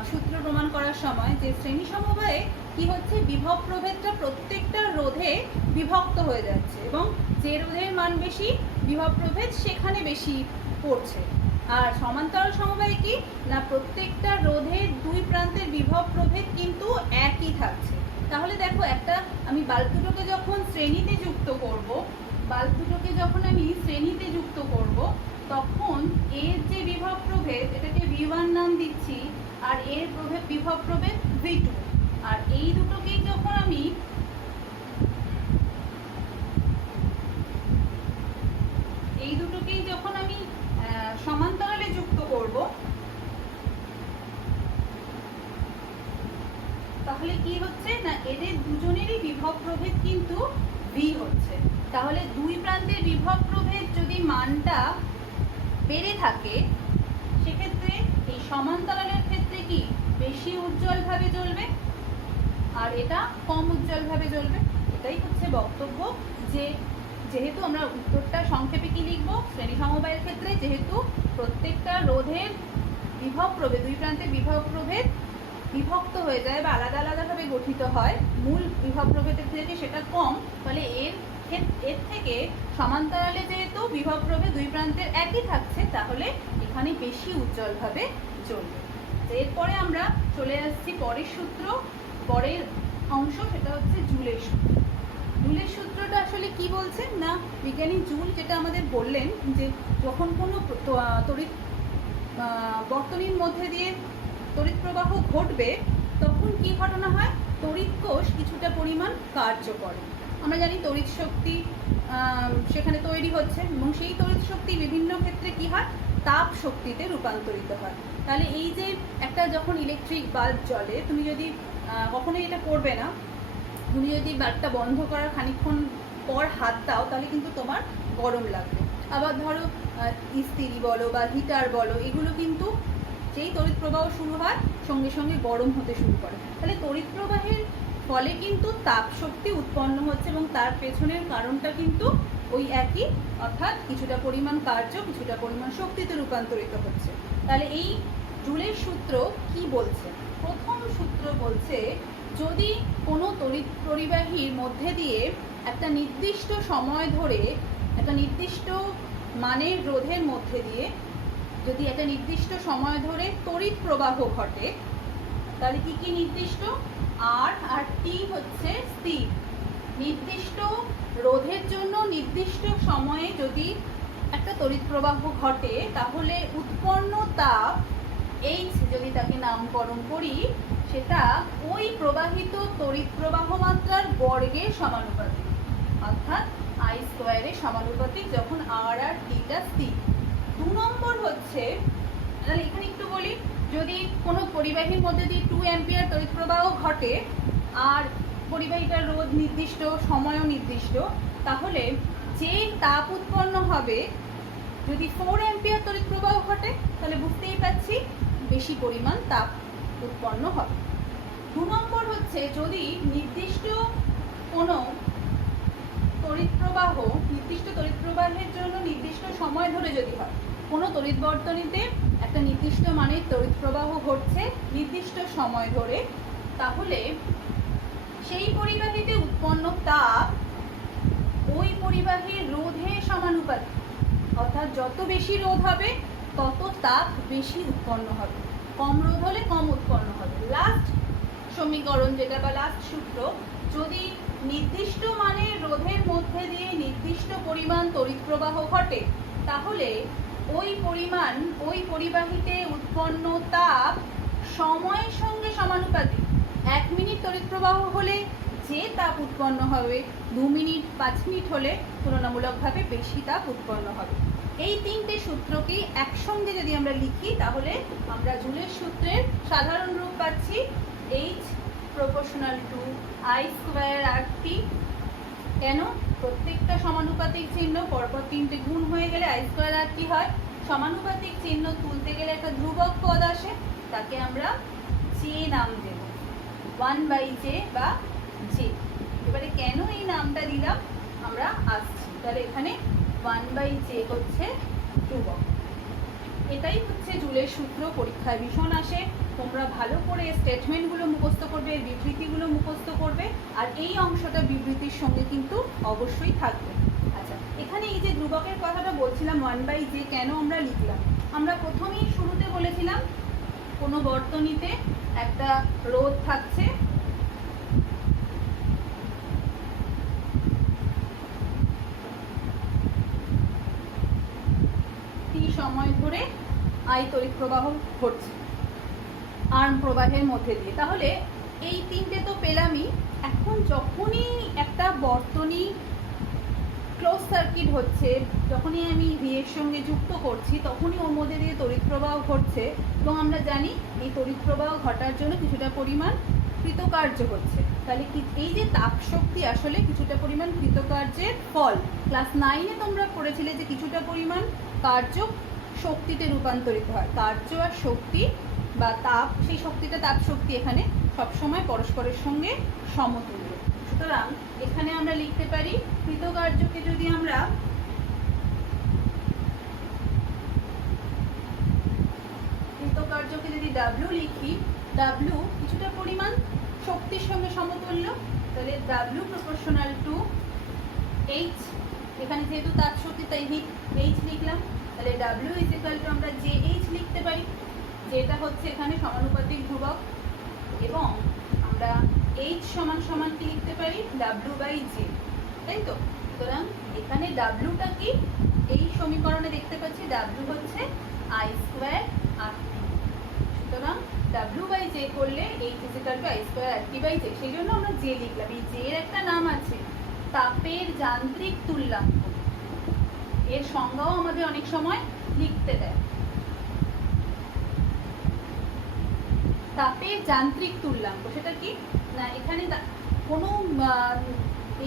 সূত্র প্রমাণ করার সময়, যে শ্রেণী সমবায়ে কি হচ্ছে বিভব প্রভেদটা প্রত্যেকটা রোধে বিভক্ত হয়ে যাচ্ছে এবং যে রোধের মান বেশি বিভব প্রভেদ সেখানে বেশি পড়ছে। আর সমান্তরাল সমবায়ে কি না প্রত্যেকটা রোধের দুই প্রান্তের বিভব প্রভেদ কিন্তু একই থাকছে। তাহলে দেখো একটা আমি বাল্ব দুটোকে যখন শ্রেণীতে যুক্ত করব, তখন এর যে বিভব প্রভেদ এটাকে V1 নাম দিচ্ছি আর এর বিভব প্রভেদ V2, আর এই দুটোকেই যখন আমি সমান্তরালে যুক্ত করব, তাহলে কি হচ্ছে না এদের দুজনেরই বিভব প্রভেদ কিন্তু V হচ্ছে। তাহলে দুই প্রান্তের বিভব প্রভেদ যদি মানটা বেড়ে থাকে, সেক্ষেত্রে এই সমান্তরালের ক্ষেত্রে কি বেশি উজ্জ্বলভাবে জ্বলবে আর এটা কম উজ্জ্বলভাবে জ্বলবে। এটাই হচ্ছে বক্তব্য, যে যেহেতু আমরা উত্তরটা সংক্ষেপে কি লিখব, শ্রেণী সমবায়ের ক্ষেত্রে যেহেতু প্রত্যেকটা রোধের বিভব প্রভেদ দুই প্রান্তের বিভব প্রভেদ বিভক্ত হয়ে যায় বা আলাদা আলাদাভাবে গঠিত হয়, মূল বিভব প্রভেদের থেকে সেটা কম, ফলে এর থেকে সমান্তরালে যেহেতু বিভব প্রভেদ দুই প্রান্তের একই থাকছে, তাহলে এখানে বেশি উজ্জ্বলভাবে জ্বলবে। এরপরে আমরা চলে আসছি পরের সূত্র, পরের অংশ, সেটা হচ্ছে জুলের সূত্র। জুলের সূত্রটা আসলে কি বলছেন না, বিজ্ঞানী জুল যেটা আমাদের বললেন, যে যখন কোনো তড়িৎ বর্তনীর মধ্যে দিয়ে তড়িৎ প্রবাহ ঘটবে, তখন কি ঘটনা হয়, তড়িৎ কোষ কিছুটা পরিমাণ কার্য করে। আমরা জানি তড়িৎ শক্তি সেখানে তৈরি হচ্ছে, এবং সেই তড়িৎ শক্তি বিভিন্ন ক্ষেত্রে কি হয়, তাপ শক্তিতে রূপান্তরিত হয়। তাহলে এই যে একটা যখন ইলেকট্রিক বাল্ব জ্বলে, তুমি যদি কখনোই এটা করবে না, তুমি যদি বাল্বটা বন্ধ করার খানিকক্ষণ পর হাত দাও, তাহলে কিন্তু তোমার গরম লাগবে। আবার ধরো ইস্ত্রি বলো বা হিটার বলো, এগুলো কিন্তু যেই তড়িৎ প্রবাহ শুরু হয় সঙ্গে সঙ্গে গরম হতে শুরু করে। তাহলে তড়িৎ প্রবাহের ফলে কিন্তু তাপ শক্তি উৎপন্ন হচ্ছে, এবং তার পেছনের কারণটা কিন্তু ওই একই, অর্থাৎ কিছুটা পরিমাণ কার্য কিছুটা পরিমাণ শক্তিতে রূপান্তরিত হচ্ছে। তাহলে এই জুলের সূত্র কি বলছে? প্রথম সূত্র বলছে, যদি কোনো তড়িৎ পরিবাহীর মধ্যে দিয়ে একটা নির্দিষ্ট সময় ধরে একটা নির্দিষ্ট মানের রোধের মধ্যে দিয়ে যদি একটা নির্দিষ্ট সময় ধরে তড়িৎ প্রবাহ ঘটে, তাহলে কি কি নির্দিষ্ট, আর টি হচ্ছে স্থির। নির্দিষ্ট রোধের জন্য নির্দিষ্ট সময়ে যদি একটা তড়িৎ প্রবাহ ঘটে, তাহলে উৎপন্ন তাপ এইচ, যদি তাকে নামকরণ করি, সেটা ওই প্রবাহিত তড়িৎ প্রবাহ মাত্রার বর্গের সমানুপাতিক, অর্থাৎ আই স্কোয়ারের সমানুপাতিক, যখন আর আর টিটা স্থির। 2 নম্বর হচ্ছে, তাহলে এখানে একটু বলি, যদি কোনো পরিবাহীর মধ্যে দিয়ে 2 অ্যাম্পিয়ার তড়িৎ প্রবাহ ঘটে আর পরিবাহীটার রোধ নির্দিষ্ট, সময়ও নির্দিষ্ট, তাহলে যে তাপ উৎপন্ন হবে, যদি 4 অ্যাম্পিয়ার তড়িৎ প্রবাহ ঘটে, তাহলে বুঝতেই পাচ্ছি বেশি পরিমাণ তাপ উৎপন্ন হবে। 2 নম্বর হচ্ছে, যদি নির্দিষ্ট কোনো তড়িৎ প্রবাহের জন্য নির্দিষ্ট সময় ধরে যদি হয়, কোনো তড়িৎ বর্তনীতে একটা নির্দিষ্ট মানের তড়িৎ প্রবাহ ঘটছে নির্দিষ্ট সময় ধরে, তাহলে সেই পরিবাহীতে উৎপন্ন তাপ ওই পরিবাহীর রোধের সমানুপাতিক, অর্থাৎ যত বেশি রোধ হবে তত তাপ বেশি উৎপন্ন হবে, কম রোধ হলে কম উৎপন্ন হবে। লাস্ট সমীকরণ যেটা বা লাস্ট সূত্র, যদি নির্দিষ্ট মানের রোধের মধ্যে দিয়ে নির্দিষ্ট পরিমাণ তড়িৎ প্রবাহ ঘটে, তাহলে ওই পরিবাহীতে উৎপন্ন তাপ সময়ের সঙ্গে সমানুপাতিক। 1 মিনিট তড়িৎ প্রবাহ হলে যে তাপ উৎপন্ন হবে, 2 মিনিট 5 মিনিট হলে তুলনামূলকভাবে বেশি তাপ উৎপন্ন হবে। এই 3টে সূত্রকেই একসঙ্গে যদি আমরা লিখি, তাহলে আমরা জুলের সূত্রের সাধারণ রূপ পাচ্ছি, H proportional to I square R T. কেন? প্রত্যেকটা সমানুপাতিক চিহ্ন পরপর 3টে গুণ হয়ে গেলে I স্কোয়ার আর টি হয়। সমানুপাতিক চিহ্ন তুলতে গেলে একটা ধ্রুবক পদ আসে, তাকে আমরা জে নাম দেব, 1/j বা জে। এবারে কেন এই নামটা দিলাম আমরা আসছি। তাহলে এখানে 1/j হচ্ছে ধ্রুবক। এটাই হচ্ছে জুলের সূত্র, পরীক্ষায় ভীষণ আসে। তোমরা ভালো করে স্টেটমেন্টগুলো মুখস্থ করবে, বিবৃতিগুলো মুখস্থ করবে, আর এই অংশটা বিবৃতির সঙ্গে কিন্তু অবশ্যই থাকবে। আচ্ছা, এখানে এই যে ধ্রুবকের কথাটা বলছিলাম 1/j কেন আমরা লিখলাম, আমরা প্রথমেই শুরুতে বলেছিলাম কোনো বর্তনীতে একটা রোধ থাকছে, সময় ধরে আই তড়িৎ প্রবাহ ঘটছে আর্ম প্রবাহের মধ্যে দিয়ে। তাহলে এই 3টে তো পেলামই। এখন যখনই একটা বর্তনী ক্লোজ সার্কিট হচ্ছে, যখনই আমি ভি এর সঙ্গে যুক্ত করছি, তখনই ওর মধ্যে দিয়ে তড়িৎ প্রবাহ ঘটছে, এবং আমরা জানি এই তড়িৎ প্রবাহ ঘটার জন্য কিছুটা পরিমাণ কৃতকার্য হচ্ছে। তাহলে এই যে তাপ শক্তি আসলে কিছুটা পরিমাণ কৃতকার্যের ফল। ক্লাস 9-এ তোমরা পড়েছিলে যে কিছুটা পরিমাণ কার্য শক্তিতে রূপান্তরিত হয়। কার্য আর শক্তি বা তাপ, সেই শক্তিটা তাপ শক্তি এখানে সবসময় পরস্পরের সঙ্গে সমতুল্য। সুতরাং এখানে আমরা লিখতে পারি, কৃতকার্যকে যদি আমরা W লিখি, W কিছুটা পরিমাণ শক্তির সঙ্গে সমতুল্য, তাহলে W প্রপোর্শনাল টু H, এখানে যেহেতু তাপ শক্তি তাই H লিখলাম, তাহলে W ইজ ইকুয়াল টু আমরা JH লিখতে পারি, যেটা হচ্ছে এখানে সমানুপাতিক ধ্রুবক, এবং আমরা H সমান সমান কি লিখতে পারি, W/J, তাই তো। সুতরাং এখানে Wটা কি, এই সমীকরণে দেখতে পাচ্ছি W হচ্ছে I স্কোয়ার আর টি। সুতরাং ডাব্লিউ বাই জে করলে H is equal to I square R T by J, সেই জন্য আমরা জে লিখলাম। এই জে এর একটা নাম আছে তাপের যান্ত্রিক তুল্যাঙ্ক, এর সংজ্ঞাও আমাদের অনেক সময় লিখতে দেয়। তাপের যান্ত্রিক তুল্যাঙ্ক সেটা কি না, এখানে কোনো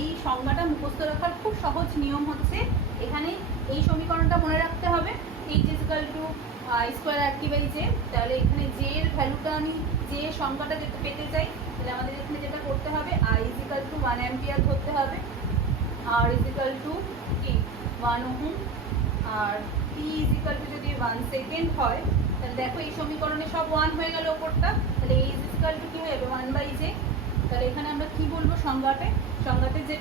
এই সংজ্ঞাটা মুখস্থ রাখার খুব সহজ নিয়ম হচ্ছে, এখানে এই সমীকরণটা মনে রাখতে হবে H is equal to I square R T by J. তাহলে এখানে জে এর ভ্যালুটা আমি জে এর সংখ্যাটা যেটা পেতে চাই, তাহলে আমাদের এখানে যেটা করতে হবে I is equal to 1 ampere ধরতে হবে, আর ইজ ইকুয়াল টু কি 1 ওহম, আর টি ইজ ইকুয়াল টু যদি 1 সেকেন্ড হয়, তাহলে দেখো এই সমীকরণে সব 1 হয়ে গেল ওপরটা, তাহলে এই ইজ ইকুয়াল টু কি হয়ে যাবে 1 বাই জে। তাহলে এখানে আমরা কি বলবো সংজ্ঞাতে যে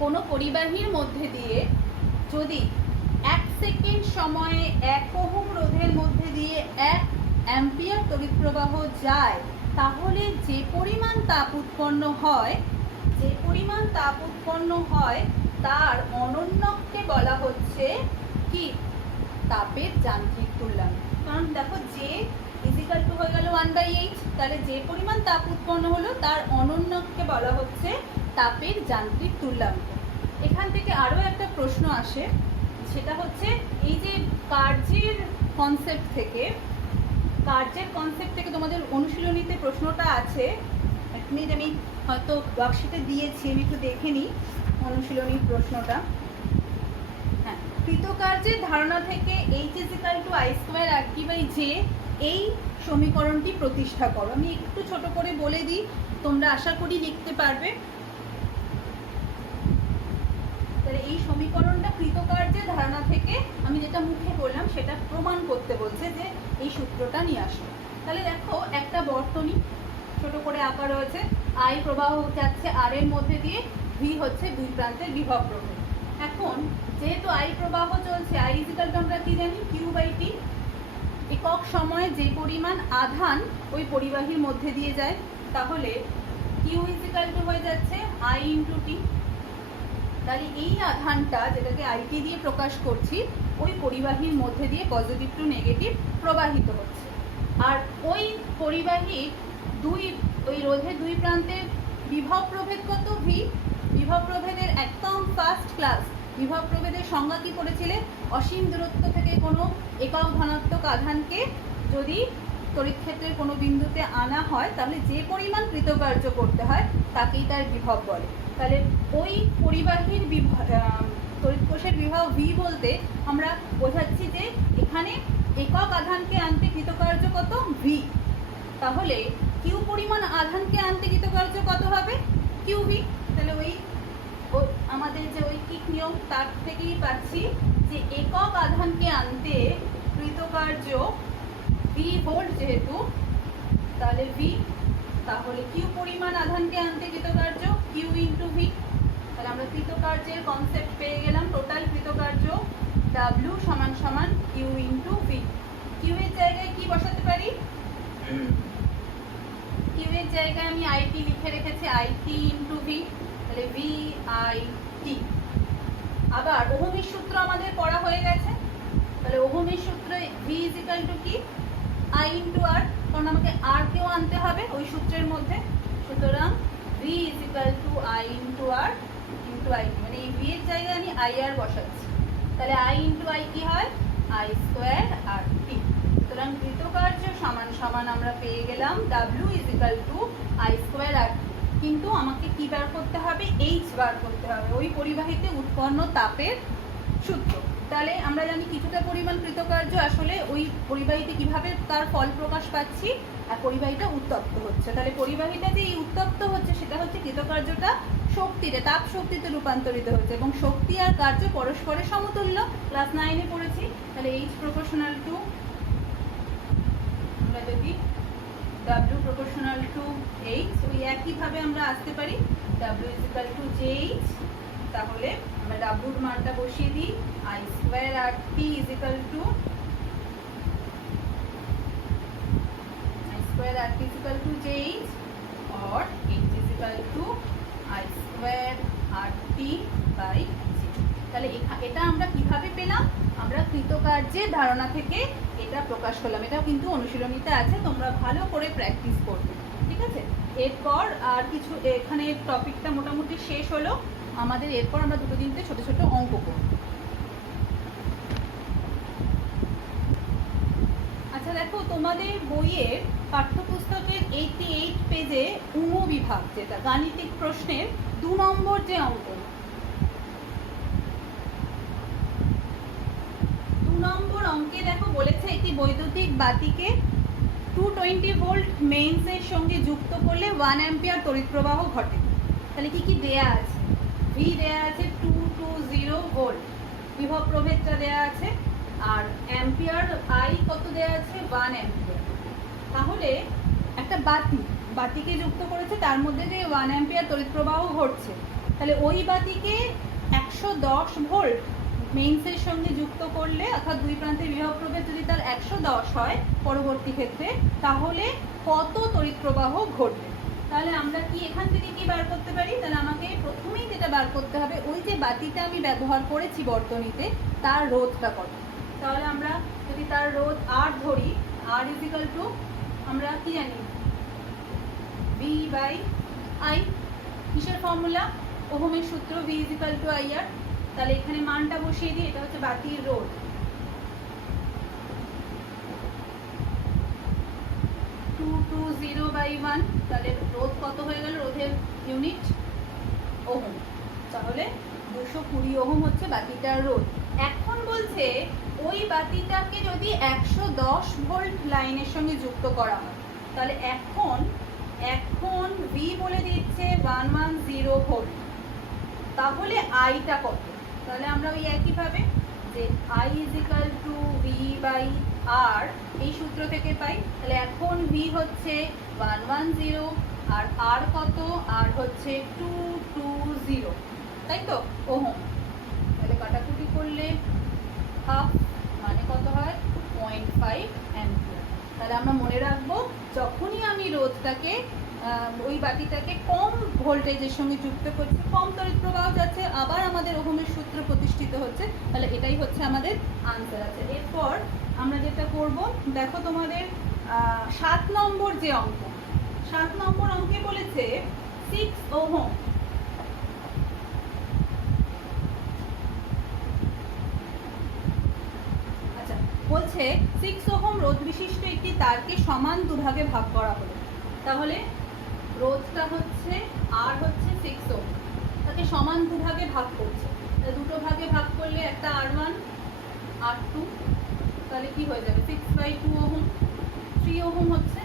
কোনো পরিবাহীর মধ্যে দিয়ে যদি 1 সেকেন্ড সময়ে 1 ওহম রোধের মধ্যে দিয়ে 1 অ্যাম্পিয়ার তড়িৎ প্রবাহ যায়, তাহলে যে পরিমাণ তাপ উৎপন্ন হয় তার অনন্যককে বলা হচ্ছে কি তাপের যান্ত্রিক তুল্যাঙ্ক। কারণ দেখো জে ইজিক্যাল টু হয়ে গেল 1/h, তাহলে যে পরিমাণ তাপ উৎপন্ন হলো তার অনন্যককে বলা হচ্ছে তাপের যান্ত্রিক তুল্যাঙ্ক। এখান থেকে আরও একটা প্রশ্ন আসে, সেটা হচ্ছে এই যে কার্যের কনসেপ্ট থেকে তোমাদের অনুশীলনীতে প্রশ্নটা আছে, এক মিনিট আমি হয়তো ওয়ার্কশিটে দিয়েছি, আমি একটু দেখে নিই অনুশীলনীর প্রশ্নটা। হ্যাঁ, কৃতকার্যের ধারণা থেকে H is equal to I square R T by J এই সমীকরণটি প্রতিষ্ঠা করো। আমি একটু ছোট করে বলে দিই, তোমরা আশা করি লিখতে পারবে। তাহলে এই সমীকরণটা কৃতকার্যের ধারণা থেকে আমি যেটা মুখে বললাম সেটা প্রমাণ করতে বলছে যে এই সূত্রটা নিয়ে আসো। তাহলে দেখো একটা বর্তনী ছোট করে আঁকা রয়েছে, আই প্রবাহ যাচ্ছে আর এর মধ্যে দিয়ে, ভি হচ্ছে দুই প্রান্তের বিভব প্রভেদ। এখন যেহেতু আই প্রবাহ চলছে, আই ইজিক্যাল টু আমরা কি জানি কিউ বাই টি, একক সময়ে যে পরিমাণ আধান ওই পরিবাহীর মধ্যে দিয়ে যায়, তাহলে কিউ ইজিক্যাল টু হয়ে যাচ্ছে আই ইন্টু টি। তাহলে এই আধানটা যেটাকে আইটি দিয়ে প্রকাশ করছি ওই পরিবাহীর মধ্যে দিয়ে পজিটিভ টু নেগেটিভ প্রবাহিত হচ্ছে। আর ওই পরিবাহীর ওই রোধের দুই প্রান্তের বিভব প্রভেদ কত ভি। বিভব প্রভেদের একদম ফার্স্ট ক্লাস বিভব প্রভেদের সংজ্ঞা কি পড়েছিলে, অসীম দূরত্ব থেকে কোনো একক ধনাত্মক আধানকে যদি তড়িৎ ক্ষেত্রের কোনো বিন্দুতে আনা হয় তাহলে যে পরিমাণ কৃতকার্য করতে হয় তাকেই তার বিভব বলে। তাহলে ওই পরিবাহীর তড়িৎ কোষের বিভব ভি বলতে আমরা বোঝাচ্ছি যে এখানে একক আধানকে আনতে কৃতকার্য কত ভি, তাহলে কিউ পরিমাণ আধানকে আনতে কৃতকার্য কত হবে কিউ ভি। তাহলে ওই আমাদের যে ঐকিক নিয়ম তার থেকেই পাচ্ছি যে একক আধানকে আনতে কৃতকার্য ভি ভোল্ট যেহেতু, তাহলে ভি, তাহলে কিউ পরিমাণ আধানকে আনতে কৃতকার্য কিউ ইন্টু ভি। তাহলে আমরা কৃতকার্যের কনসেপ্ট পেয়ে গেলাম, টোটাল কৃতকার্য ডাব্লিউ সমান সমান কিউ ইন্টু ভি। কিউ এর জায়গায় কি বসাতে পারি, কিউ এর জায়গায় আমি আইটি লিখে রেখেছি আইটি ইন্টু ভি, তাহলে ভি আই টি। আবার ওহমের সূত্র আমাদের পড়া হয়ে গেছে, তাহলে ওহমের সূত্রে ভি ইজ ইকুয়াল টু কি আই ইন্টু আর, কারণ আমাকে আর কেও আনতে হবে ওই সূত্রের মধ্যে। সুতরাং V is equal to I into R into I, মানে এই ভি এর জায়গায় আমি আই আর বসাচ্ছি, তাহলে আই ইন্টু আই কি হয় আই স্কোয়ার আর টি। সুতরাং কৃতকার্য সমান সমান আমরা পেয়ে গেলাম W is equal to I square R, কিন্তু আমাকে কি বার করতে হবে এইচ বার করতে হবে, ওই পরিবাহীতে উৎপন্ন তাপের সূত্র। তাহলে আমরা জানি কিছুটা পরিমাণ কৃতকার্য আসলে ওই পরিবাহীতে কিভাবে তার ফল প্রকাশ পাচ্ছি, আর পরিবাহীটা উত্তপ্ত হচ্ছে। তাহলে পরিবাহীটা যে উত্তপ্ত হচ্ছে সেটা হচ্ছে কৃতকার্যটা শক্তিতে, তাপ শক্তিতে রূপান্তরিত হচ্ছে, এবং শক্তি আর কার্য পরস্পরের সমতুল্য, ক্লাস 9-এ পড়েছি। তাহলে এইচ প্রপোর্শনাল টু, আমরা যদি ডাব্লিউ প্রপোর্শনাল টু এইচ, ওই একইভাবে আমরা আসতে পারি W is equal to J H. তাহলে আমরা ডাব্লিউর মানটা বসিয়ে দিই I square R T is equal to I square R T is equal to J H, और H is equal to I square R T by G. তাহলে এটা আমরা কিভাবে পেলাম, আমরা কৃতকার্যের ধারণা থেকে এটা প্রকাশ করলাম। এটাও কিন্তু অনুশীলনীতে আছে, তোমরা ভালো করে প্র্যাকটিস করবে, ঠিক আছে? এরপর আর কিছু, এখানে টপিকটা মোটামুটি শেষ হলো আমাদের। এরপর আমরা দুটো তিনটে ছোট ছোট অঙ্ক করব। আচ্ছা দেখো, তোমাদের বইয়ের পাঠ্যপুস্তকের 88 পেজে বিভাগ, যেটা গাণিতিক প্রশ্নের 2 নম্বর যে অঙ্ক, 2 নম্বর অঙ্কে দেখো বলেছে একটি বৈদ্যুতিক বাতিকে 220 ভোল্ট মেইনসের সঙ্গে যুক্ত করলে 1 অ্যাম্পিয়ার তড়িৎ প্রবাহ ঘটে। তাহলে কি কি দেয়া আছে? ভি দেয়া আছে 220 ভোল্ট, বিভব প্রভেদটা দেয়া আছে, আর অ্যাম্পিয়ার আই কত দেয়া আছে? 1 অ্যাম্পিয়ার। তাহলে একটা বাতিকে যুক্ত করেছে, তার মধ্যে যে 1 অ্যাম্পিয়ার তড়িৎ প্রবাহ ঘটছে, তাহলে ওই বাতিকে 110 ভোল্ট মেইনসের সঙ্গে যুক্ত করলে, অর্থাৎ দুই প্রান্তের বিভব প্রভেদ যদি তার 110 হয় পরবর্তী ক্ষেত্রে, তাহলে কত তড়িৎ প্রবাহ ঘটবে? তাহলে আমরা কি এখান থেকে কি বার করতে পারি? তাহলে আমাকে প্রথমেই যেটা বার করতে হবে, ওই যে বাতিটা আমি ব্যবহার করেছি বর্তনীতে, তার রোধটা কত। তাহলে আমরা যদি তার রোধ আর ধরি, আর ইজিক্যাল টু, আমরা কি জানি, ভি বাই আই। কিসের ফর্মুলা? ওহমের সূত্র, ভি ইজিক্যাল টু আই আর। তাহলে এখানে মানটা বসিয়ে দিই, এটা হচ্ছে বাতির রোধ। বাই 1, তাহলে রোধ কত হয়ে গেল? রোধের ইউনিট ওহম। তাহলে 220 ওহম হচ্ছে বাতিটার রোধ। এখন বলছে ওই বাতিটাকে যদি 110 ভোল্ট লাইনের সঙ্গে যুক্ত করা হয়, তাহলে এখন ভি বলে দিচ্ছে 110 ভোল্ট, তাহলে আইটা কত? তাহলে আমরা ওই একইভাবে যে I equal to V by R, এই সূত্র থেকে পাই। তাহলে এখন ভি হচ্ছে 110, আর আর কত? আর হচ্ছে 220, তাই তো, ওহম। তাহলে কাটাকুটি করলে হাফ, মানে কত হয়? 0.5 অ্যাম্পিয়ার। তাহলে আমরা মনে রাখবো, যখনই আমি রোধটাকে, ওই বাতিটাকে কম ভোল্টেজের সঙ্গে যুক্ত করছি, কম তড়িৎ প্রবাহ যাচ্ছে, আবার আমাদের ওহমের সূত্র প্রতিষ্ঠিত হচ্ছে, তাহলে এটাই হচ্ছে আমাদের আনসার আছে। এরপর আমরা যেটা করব, দেখো তোমাদের 7 নম্বর যে অঙ্ক, 7 নম্বর অঙ্কে বলেছে 6 ওহম। আচ্ছা, বলছে 6 ওহম রোধ বিশিষ্ট একটি তারকে সমান দুভাগে ভাগ করা হলো। তাহলে রোধটা হচ্ছে আর হচ্ছে 6 ওহম, তাকে সমান দুভাগে ভাগ করছে। দুটো ভাগে ভাগ করলে একটা R1 R2, তাহলে কি হয়ে যাবে? 6/2 ওহম, 3 ওহম হচ্ছে।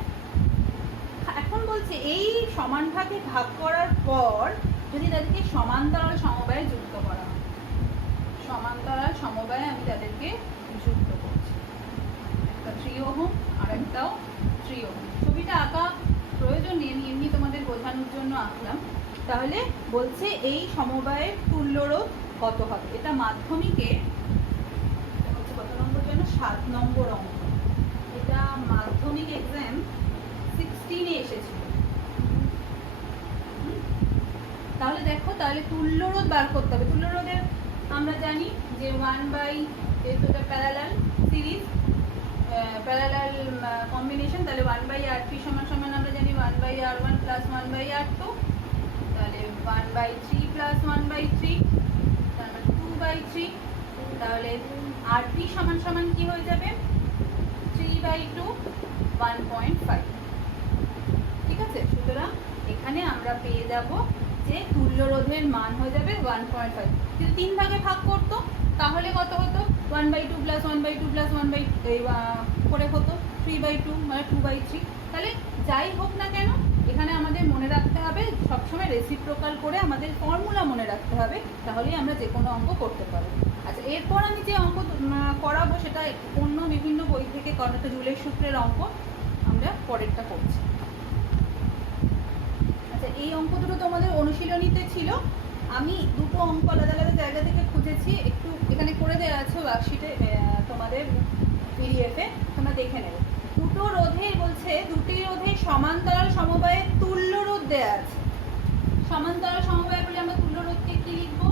এখন বলছে এই সমান ভাগে ভাগ করার পর যদি তাদেরকে সমান্তরাল সমবায়ে যুক্ত করা হয়, সমান্তরাল সমবায়ে আমি তাদেরকে যুক্ত করছি, একটা 3 ওহম আর একটাও 3 ওহম। ছবিটা আঁকা প্রয়োজন নেই, এমনি তোমাদের বোঝানোর জন্য আঁকলাম। তাহলে বলছে এই সমবায়ের তুল্য রোধ কত হবে? এটা মাধ্যমিকে হচ্ছে কত নম্বর যেন? 7 নম্বর অঙ্ক। এটা মাধ্যমিক এক্সাম 16 এ এসেছিল। তাহলে দেখো, তাহলে তুল্য রোধ বার করতে হবে। তুল্য রোধের আমরা জানি যে 1/, যেহেতু এটা প্যারালাল সিরিজ, প্যারালাল কম্বিনেশন, তাহলে 1/RP সমান সমান আমরা জানি 1/R1 প্লাস 1/R2, তাহলে 1/3 প্লাস 1/3, তাহলে 2/3, তাহলে RP সমান সমান কি হয়ে যাবে? 3/2, 1.5। ঠিক আছে, সুতরাং এখানে আমরা পেয়ে যাব যে তুল্য রোধের মান হয়ে যাবে 1.5। যদি 3 ভাগে ভাগ করতো তাহলে কত হতো? 1/2 প্লাস 1/2 প্লাস 1/2 করে হতো 3/2, মানে 2/3। তাহলে যাই হোক না কেন, এখানে আমাদের মনে রাখতে হবে সবসময় রেসিপ্রোকাল করে আমাদের ফর্মুলা মনে রাখতে হবে, তাহলেই আমরা যে কোনো অঙ্ক করতে পারবো। আচ্ছা, এরপর আমি যে অঙ্ক করাবো সেটা অন্য বিভিন্ন বই থেকে করানো, জুলের সূত্রের অঙ্ক আমরা পরেরটা করছি। আচ্ছা, এই অঙ্ক দুটো তোমাদের অনুশীলনীতে ছিল। আমি দুটো অঙ্ক আলাদা আলাদা জায়গা থেকে খুঁজেছি, একটু এখানে করে দেওয়া আছে ওয়ার্কশিটে, তোমাদের পিডিএফে, তোমরা দেখে নেবে। দুটো রোধে বলছে, দুটি রোধে সমান্তরাল সমবায়ে তুল্য রোধ দেওয়া আছে। সমান্তরাল সমবায় বলে আমরা তুল্য রোধকে কি লিখবো?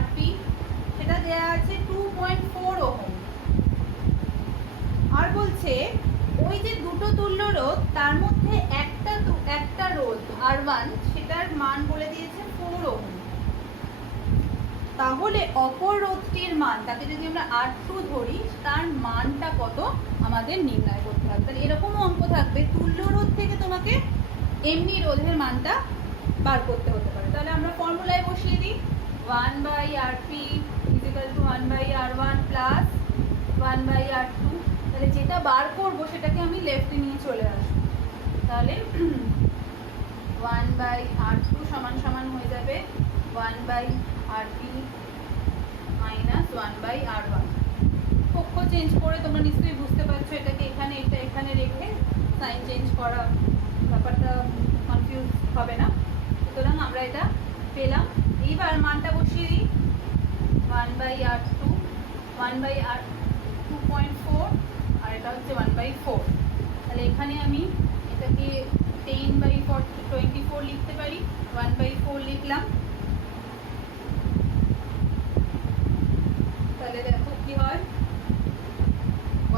RP। সেটা দেওয়া আছে 2.4 ওহম। আর বলছে ওই যে দুটো তুল্য রোধ তার মধ্যে একটা রোধ R1 সেটার মান বলে দিয়েছে 4 ওহম। তাহলে অপর রোধটির মান, তাকে যদি আমরা R2 ধরি, তার মানটা কত আমাদের নির্ণয় করতে হবে। তাহলে এরকমও অঙ্ক থাকবে, তুল্য রোধ থেকে তোমাকে এমনি রোধের মানটা বার করতে হতে পারে। তাহলে আমরা ফর্মুলায় বসিয়ে দিই 1/R3 = 1/R1 প্লাস 1/R2। তাহলে যেটা বার করবো সেটাকে আমি লেফটে নিয়ে চলে আসবো। তাহলে 1/R2 সমান হয়ে যাবে 1/R3 মাইনাস 1/R1। পক্ষ চেঞ্জ করে তোমরা নিশ্চয়ই বুঝতে পারছো, এটাকে এখানে এটা এখানে রেখে সাইন চেঞ্জ করা, ব্যাপারটা কনফিউজ হবে না। সুতরাং আমরা এটা পেলাম। এইবার মানটা বসিয়ে দিই 1/R2 1/R2.4 আর এটা হচ্ছে 1/4। তাহলে এখানে আমি এটাকে 10/24 লিখতে পারি, 1/4 লিখলাম। তাহলে দেখো কি হয়,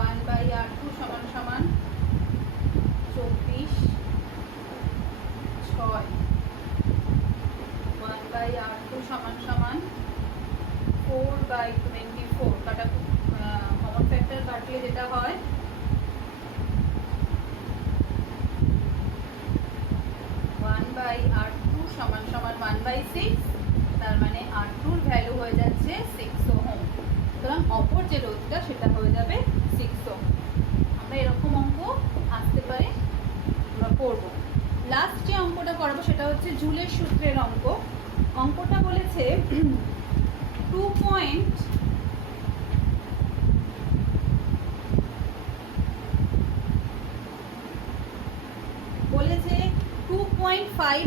1/R2 সমান 24 6, 1/R2 সমান 4/24। কাটা কমন ফ্যাক্টর কাটলে যেটা হয় 1/R2 সমান 1/6, তার মানে R2 এর ভ্যালু হয়ে যাচ্ছে 6 ওহম। সুতরাং অপর যে রোধটা সেটা হয়ে যাবে 6 ওহম। আমরা এরকম অঙ্ক আসতে পারে আমরা করব। লাস্ট যে অঙ্কটা করবো সেটা হচ্ছে জুলের সূত্রের অঙ্ক। অঙ্কটা বলেছে 2.5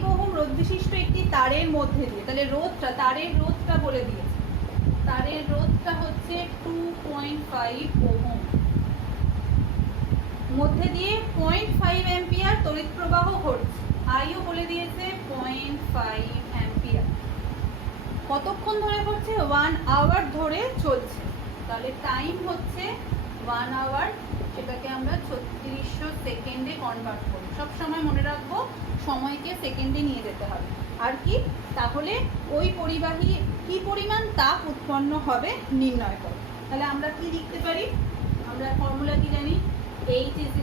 ওহম রোধ বিশিষ্ট একটি তারের মধ্যে দিয়ে, তাহলে তারের রোধটা বলে দিয়েছে। তারের রোধটা হচ্ছে 2.5 ওহম, মধ্যে দিয়ে 0.5 অ্যাম্পিয়ার তড়িৎ প্রবাহ ঘটছে। আইও বলে দিয়েছে 0.5 অ্যাম্পিয়ার। কতক্ষণ ধরে ঘটছে? 1 আওয়ার ধরে চলছে। তাহলে টাইম হচ্ছে 1 আওয়ার, সেটাকে আমরা 3600 সেকেন্ডে কনভার্ট করি। সবসময় মনে রাখবো সময়কে সেকেন্ডে নিয়ে যেতে হবে। আর কি, তাহলে ওই পরিবাহী কি পরিমাণ তাপ উৎপন্ন হবে নির্ণয় করো। তাহলে আমরা কি লিখতে পারি? আমরা ফর্মুলা কি জানি? H =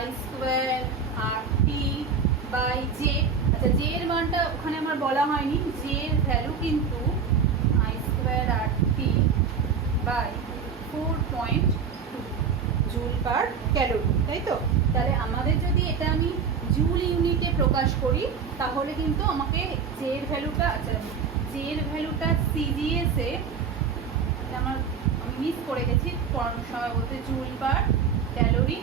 I²RT/J। আচ্ছা, J এর মানটা ওখানে আমার বলা হয়নি, J এর ভ্যালু কিন্তু I²RT/4.2 জুল পার ক্যালোরি, তাই তো? তাহলে আমাদের যদি এটা আমি জুল ইউনিটে প্রকাশ করি তাহলে কিন্তু আমাকে জে এর ভ্যালুটা, আচ্ছা জে এর ভ্যালুটা CGS এ আমি মিস করে গেছি পড়ানোর সময় বলতে, জুল পার ক্যালোরি।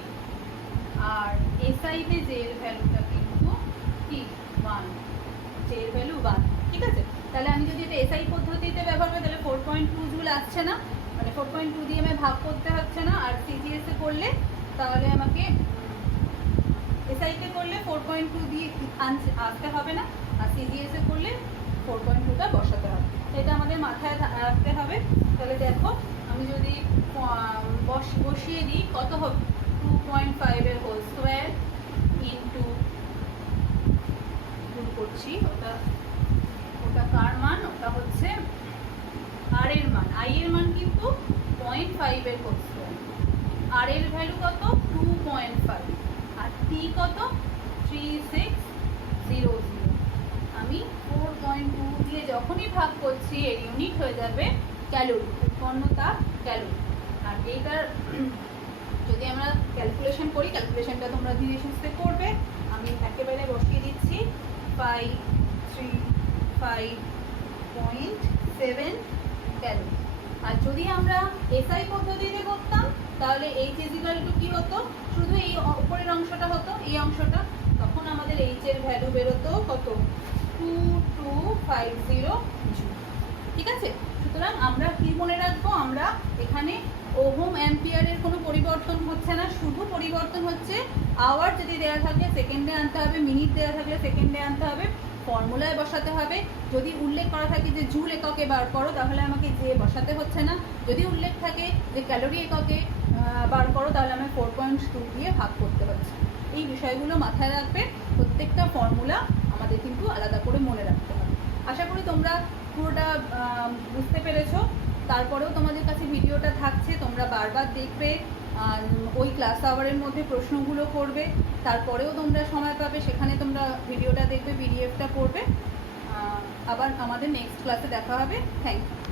আর এসআইতে জে এর ভ্যালুটা কিন্তু কি 1, জে এর ভ্যালু 1, ঠিক আছে? তাহলে আমি যদি এটা এসআই পদ্ধতিতে ব্যবহার করি তাহলে 4.2 জুল আসছে না, মানে 4.2 দিয়ে আমি ভাগ করতে হচ্ছে না। আর CGS এ করলে তাহলে আমাকে, এসআইতে করলে 4.2 দিয়ে আসতে হবে না, আর CGS এ করলে 4.2টা বসাতে হবে। এটা আমাদের মাথায় রাখতে হবে। তাহলে দেখো আমি যদি বসিয়ে দিই কত হবে, 2.5 এর হোল স্কোয়ার ইন্টু, ভুল করছি, ওটা কার মান? ওটা হচ্ছে আর এর মান। আই এর মান কিন্তু 0.5 এর হোল স্কোয়ার, আর এর ভ্যালু কত 2.5, আর টি কত 3600। আমি 4.2 দিয়ে যখনই ভাগ করছি এর ইউনিট হয়ে যাবে ক্যালোরি, উৎপন্ন তাপ ক্যালোরি। আর এইটার যদি আমরা ক্যালকুলেশন করি, ক্যালকুলেশনটা তোমরা ধীরে সুস্থে করবে। আমি একেবারে বসিয়ে দিচ্ছি 535.7 ক্যালোরি। আর যদি আমরা এসআই পদ্ধতিতে করতাম তাহলে এইচ = কি হতো? শুধু এই উপরের অংশটা হতো, এই অংশটা, তখন আমাদের এইচ এর ভ্যালু বেরোতো কত? 2250 জুল, ঠিক আছে? সুতরাং আমরা কি মনে রাখবো, আমরা এখানে ওহম অ্যাম্পিয়ারের কোনো পরিবর্তন হচ্ছে না, শুধু পরিবর্তন হচ্ছে আওয়ার যদি দেওয়া থাকে সেকেন্ডে আনতে হবে, মিনিট দেওয়া থাকলে সেকেন্ডে আনতে হবে, ফর্মুলায় বসাতে হবে। যদি উল্লেখ করা থাকে যে জুল এককে বার করো, তাহলে আমাকে যে বসাতে হচ্ছে না। যদি উল্লেখ থাকে যে ক্যালোরি এককে বার করো, তাহলে আমাকে 4.2 দিয়ে ভাগ করতে হচ্ছে। এই বিষয়গুলো মাথায় রাখবে। প্রত্যেকটা ফর্মুলা আমাদের কিন্তু আলাদা করে মনে রাখতে হবে। আশা করি তোমরা পুরোটা বুঝতে পেরেছো। তারপরেও তোমাদের কাছে ভিডিওটা থাকছে, তোমরা বারবার দেখবে, ওই ক্লাস আওয়ারের মধ্যে প্রশ্নগুলো করবে। তারপরেও তোমরা সময় পাবে, সেখানে তোমরা ভিডিওটা দেখবে, পিডিএফটা পড়বে। আবার আমাদের নেক্সট ক্লাসে দেখা হবে। Thank you.